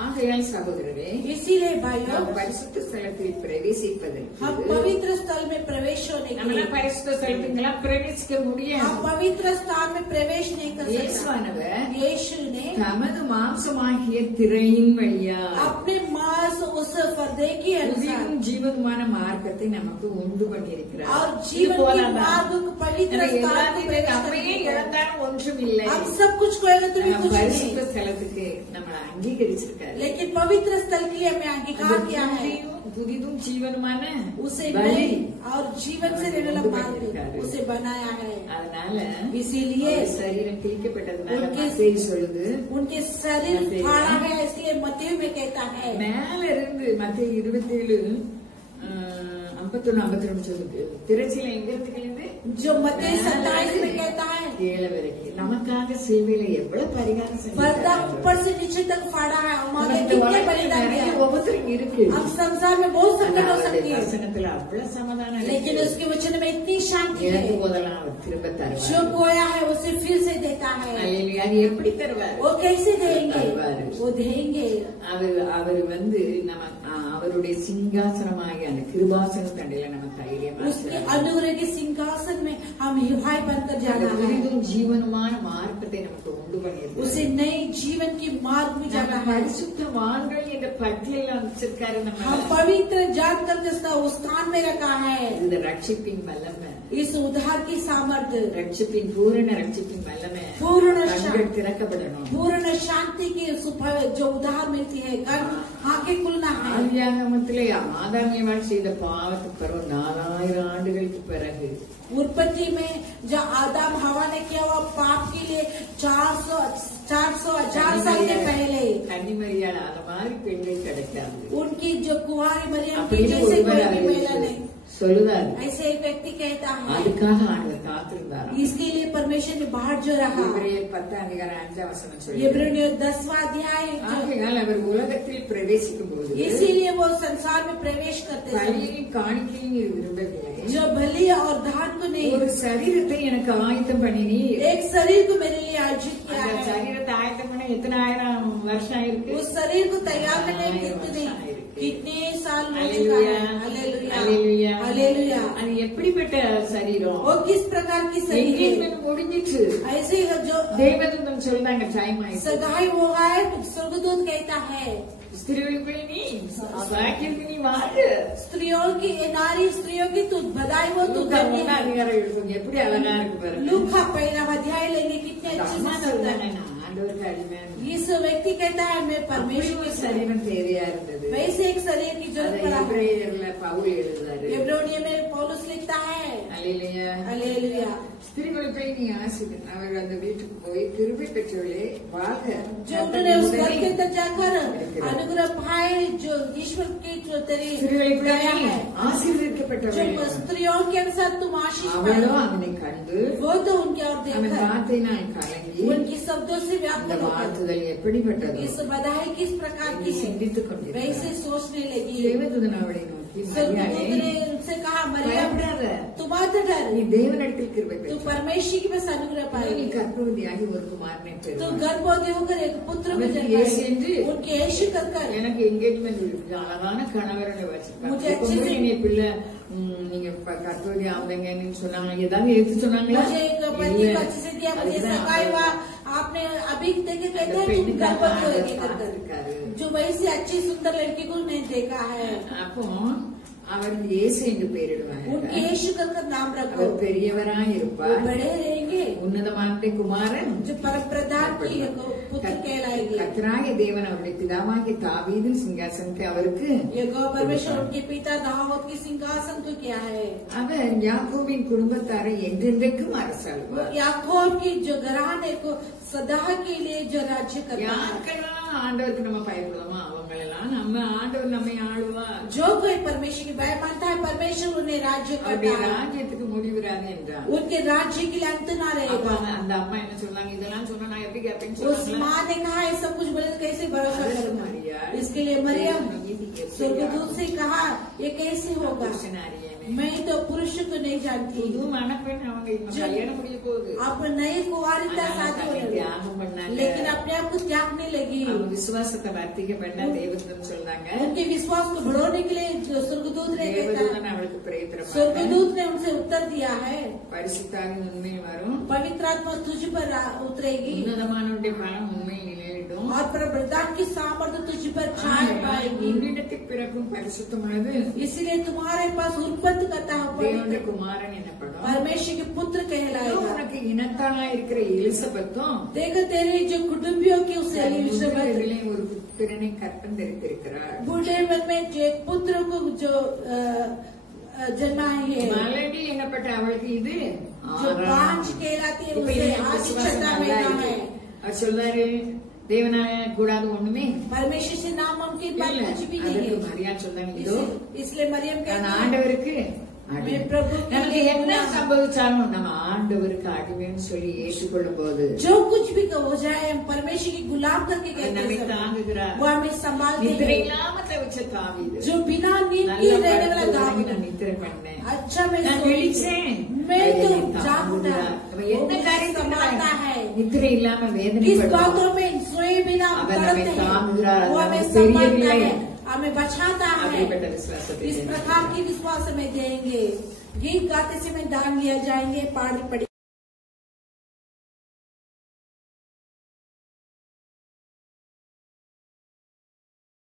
ஆகையால் சகோதரரே इसीलिए भाइयों நாம் பரிசுத்த ஸ்தலத்தில் हम பிரவேசிப்பதற்கு पवित्र स्थल में प्रवेश होने के நம்மளாம் लिए பரிசுத்த ஸ்தலத்துக்கெல்லாம் பிரவேசிக்க முடியாது. हम पवित्र स्थान में प्रवेश नहीं कर सकते। இயேசுவானவர் यीशु ने தமது மாம்சமாகிய திரையின் வழியா अपने मांस उस पर्दे की अनुसार புதியும் ஜீவனுமான மார்க்கத்தை நமக்கு உண்டு பண்ணியிருக்கிறார். और இது जीवन के போதாதா? मार्ग को पवित्र நம்ம स्थान में எல்லாத்தையுமே प्रवेश நம்மையே करने के लिए இழந்தாலும் ஒன்றும் இல்லை. हम सब कुछ खोएगा तो भी நம்ம कुछ பரிசுத்த नहीं। ஸ்தலத்துக்கு நம்மளை அங்கீகரிச்சிருக்காரு. लेकिन पवित्र स्थल के लिए हमें अंगीकार किया है। புதிதும் ஜீவனுமான उसे வழி. नई और जीवन से रहने वाला मार्ग उसे बनाया है। அதனால इसीलिए அவர் சரீரம் கிழிக்கப்பட்டதுனால उनके- மத்தேயு சொல்லுது उनके शरीर फाड़ा है इसलिए मत्ती में कहता है மேல இருந்து மத்தேயு 27 51-52 சொல்லுது. திரைச்சீலை எங்க இருந்து கிழிந்து जो मत्ती 27 में कहता है கீழே வரைக்கும் நமக்காக சேவையில எவ்வளவு பரிகாரம் पर्दा ऊपर से नीचे तक फाड़ा है, हमारे कितने बलिदान दिया। ஒவ்வொருத்தரும் இருக்கு. अब संसार में बहुत संकट हो सकती है, வசனத்துல अவ்வளவு சமாதானம் இருக்கு. लेकिन उसके वचन में इतनी शांति है। எனக்கு போதெல்லாம் அவர் திரும்ப தருவார். जो खोया है उसे फिर से देता है। அது எப்படி தருவார்? वो कैसे देंगे? वो देंगे। அவர் வந்து நம்ம அவருடைய சிங்காசனமாகிய அந்த கிருபாசன தண்டையில நம்ம தைரியமா उसके अनुग्रह के सिंहासन में हम हिफाय बनकर जाना है। ஜீவனமான மார்க்கத்தை நமக்கு உண்டு பண்ணியது. उसे नई जीवन की मार्ग में जाना है। பரிசுத்தவான்கள் என்ற பட்டியலில் அமைச்சிருக்காரு. हम पवित्र जान करके उस स्थान में रखा है। இது ரட்சிப்பின் வல்லமை, इस उद्धार की सामर्थ्य, ரட்சிப்பின் பூரண ரட்சிப்பின் வல்லமை, पूर्ण கண்கள் திறக்கப்படணும். पूर्ण शांति की जो उद्धार मिलती है, आंखें खुलना है। ஆதியாகமத்திலே ஆதாமியவாள் செய்த பாவத்துக்கு பிறகு 4000 ஆண்டுகளுக்கு பிறகு उत्पत्ति में जब आदम हवा ने किया हुआ पाप के लिए 400 साल के पहले கன்னிமரியாள் அந்த மாதிரி பெண்கள் கிடைக்காது. उनकी जो कुंवारी मरियम की जैसे कोई भी महिला नहीं சொல்லுவார். ऐसे एक व्यक्ति कहता है, அதுக்காக ஆண்டவர் காத்திருந்தார். इसके लिए परमेश्वर ने बाहर जो रहा। எபிரேயர் 10:5 சொல்லி इब्रानियों 10वां अध्याय, ஆகையால் அவர் உலகத்தில் பிரவேசிக்கும் போது इसीलिए वो संसार में प्रवेश करते थे, பலியையும் காணிக்கையும் விரும்பவில்லை. जो बलि और दान को नहीं, ஒரு சரீரத்தை எனக்கு ஆயத்தம் பண்ணினீ. एक शरीर को मेरे लिए आयोजित किया அந்த है। சரீரத்தை ஆயத்தம் பண்ண எத்தனை ஆயிரம் வருஷம் ஆயிருக்கு? उस शरीर को तैयार करने कितने साल हो चुका है। Hallelujah, hallelujah. அது எப்படிப்பட்ட சரீரம்? वो किस प्रकार की शरीर है? முடிஞ்சிச்சு. ऐसे जो தேவதூதன் சொல்றாங்க டைம் ஆயிடுச்சு. सगाई हो है, स्वर्गदूत कहता है ஸ்திரீகளுக்கு நீ பாக்கியத்துக்கு நீ வாழு. स्त्रियों की नारी स्त्रियों की तू बधाई हो, तू धन्य है। அதிகாரம் இருக்கும் எப்படி அழகா இருக்கு பாருங்க. लूका पहला अध्याय लेंगे, कितने अच्छे से होता है। ஆண்டவருக்கு அடிமை. इस व्यक्ति कहता है मैं परमेश्वर के சரீரம் தேவையா இருந்தது. वैसे एक शरीर की जरूरत पड़ा। எபிரேயர்ல பவுல் எழுதுறாரு. इब्रानियों में पौलुस लिखता है, அல்லேலூயா, हालेलुया। ஸ்திரீகளுக்கு நீ ஆசீர்வதி. அவர்கள் அந்த வீட்டுக்கு போய் கிருபை பெற்றவர்களே வாழ்க. जो उन्होंने उस घर के अंदर जाकर अनुग्रह पाए, जो ईश्वर की जो तेरी दया है, ஆசீர்வதிக்கப்பட்டவர்கள். जो स्त्रियों के अनुसार तुम आशीष அவளோ पाए, அவனை கண்டு वो तो उनके और அவன் देखकर வார்த்தையினால் கலங்கி उनकी शब्दों से व्याप्त இந்த होकर வாழ்த்துதல் எப்படிப்பட்டது इस बधाई किस प्रकार की है, சிந்தித்துக் கொண்டிருக்கிறார். वैसे सोचने लगी। தேவதூதன் அவளை நோக்கி स्वर्गदूत மரியாளே, ने उनसे कहा, मरियम பயப்படாத. तू मत डर, நீ தேவனிடத்தில் கிருபை तू பெற்றாய். परमेश्वर की बस अनुग्रह நீ पाएगी। கர்ப்பவதியாகி ஒரு குமாரனை तो பெறுவாய். गर्भवती होकर एक पुत्र को அவனுக்கு जन्म இயேசு என்று पाएगी। उनके यीशु कर எனக்கு என்கேஜ்மெண்ட் இருக்கு. அழகான கணவரனை வச்சிருக்காங்க. मुझे अच्छे எப்பவுமே से- என்னை பிள்ளை நீங்க கர்ப்பவதி ஆகுதுங்கன்னு சொன்னாங்க. ஏதாவது எடுத்து சொன்னாங்களா? मुझे एक पति को अच्छे से दिया, मुझे सगाई हुआ, आपने अभी देखे कहते हैं तुम गर्भवती होगी कर, जो वैसे अच्छी सुंदर लड़की को नहीं देखा है। அப்போ அவர் இயேசு என்று பெயரிடுவார். उनके यीशु कर नाम रखो, அவர் பெரியவராய் वो இருப்பார். बड़े रहेंगे, உன்னதமான குமாரன் जो परम प्रधान की पुत्र कहलाएंगे। கர்த்தராகிய தேவன் அவருடைய பிதாவாகிய தாவீதின் சிங்காசனத்தை அவருக்கு यहोवा परमेश्वर उनके पिता दाऊद की सिंहासन को क्या है, அவர் யாக்கோபின் குடும்பத்தாரை என்றென்றைக்கும் அரசாளுவார். याकूब की जो घराने को सदा के लिए जो राज्य करता है। யாருக்கெல்லாம் ஆண்டவருக்கு நம்ம பயப்படுவோமோ அவங்களெல்லாம் நம்ம ஆண்டவர் நம்மை ஆளுவார். जो कोई परमेश्वर की भय मानता है, परमेश्वर उन्हें राज्य அவருடைய करता है, ராஜ்யத்துக்கு முடிவுறாது என்றார். उनके राज्य के लिए अंत ना அப்ப रहेगा। அந்த அம்மா என்ன சொல்றாங்க? இதெல்லாம் சொன்னா நான் எப்படி கேட்பேன்னு उस சொன்னாங்களா? माँ ने कहा ये सब कुछ बोले तो कैसे भरोसा करूंगा। इसके लिए मरियम स्वर्गदूत से कहा ये कैसे होगा, मैं तो पुरुष को नहीं जानती। புது மணப்பெண் அவங்க இன்னும் கல்யாணம் முடிய போகுது. आप नई कुंवारिता शादी होने लगी, தியாகம் பண்ணாங்க. लेकिन अपने आप को त्यागने लगी। அவங்க விசுவாசத்தை வர்த்திக்க பண்ண தேவதூதன் சொல்றாங்க. उनके विश्वास को बढ़ाने के लिए जो स्वर्गदूत ने தேவதூதன் कहता, அவளுக்கு பிரேத்திரம் स्वर्गदूत ने उनसे उत्तर दिया है, பரிசுத்தாவின் உண்மை வரும். पवित्र आत्मा तुझ पर उतरेगी உன்னதமானுடைய பலம் உண்மை நிலையிடும். और प्रभुदान की सामर्थ्य तुझ पर छाए पाएगी। உன்னிடத்தில் பிறக்கும் பரிசுத்தமானது इसलिए तुम्हारे पास उत्पत्ति करता है தேவனுடைய குமாரன் எனப்படும். परमेश्वर के पुत्र कहलाएगा। உனக்கு இனத்தானா இருக்கிற எலிசபெத்தும் देखो तेरे जो कुटुंबियों की उसे एलिजबेथ ஒரு புத்திரனை கற்பம் தரித்திருக்கிறார். बूढ़े मन में जो एक पुत्र को जो जन्मा है, மலடி எனப்பட்ட அவளுக்கு இது जो बांझ कहलाती है, இப்ப उसे எனக்கு आदि விசுவாசம் छठा நல்லா महीना இருக்கு. है। அவர் சொல்றாரு தேவனால கூடாது ஒண்ணுமே परमेश्वर से नामुमकिन बात இல்ல. कुछ भी नहीं அதற்கு है। மரியா சொன்னாங்க, இதோ इसलिए मरियम நான் कहती है, ஆண்டவருக்கு मैं அடிமை. प्रभु के நமக்கு लिए என்ன गुलाम। சம்பவிச்சாலும் நம்ம ஆண்டவருக்கு அடிமைன்னு சொல்லி ஏற்றுக்கொள்ளும் போது जो कुछ भी हो जाए हम परमेश्वर की गुलाम करके நம்மை कहते हैं, தாங்குகிறார். वो हमें संभालते நித்திரை हैं। இல்லாம தவிச்ச தாவீது जो बिना नींद நல்ல के रहने वाला படுத்து दाऊद, நான் நித்திரை பண்ணேன், अच्छा मैं நான் सोई, விழிச்சேன், मैं तो என்னை जाग उठा। தாங்குகிறார். वो என்ன मुझे காரியத்தை संभालता है। நித்திரை இல்லாம किस வேதனைப்படுறோம். बातों में सोए बिना हम அவன் तड़पते நம்மை हैं, தாங்குகிறார். वो हमें நமக்கு संभालता தெரியவில்லை. है, हमें बचाता है। அப்படிப்பட்ட விசுவாசத்தை इस प्रकार की विश्वास में देंगे। गीत गाते समय दान लिया जाएंगे, पढ़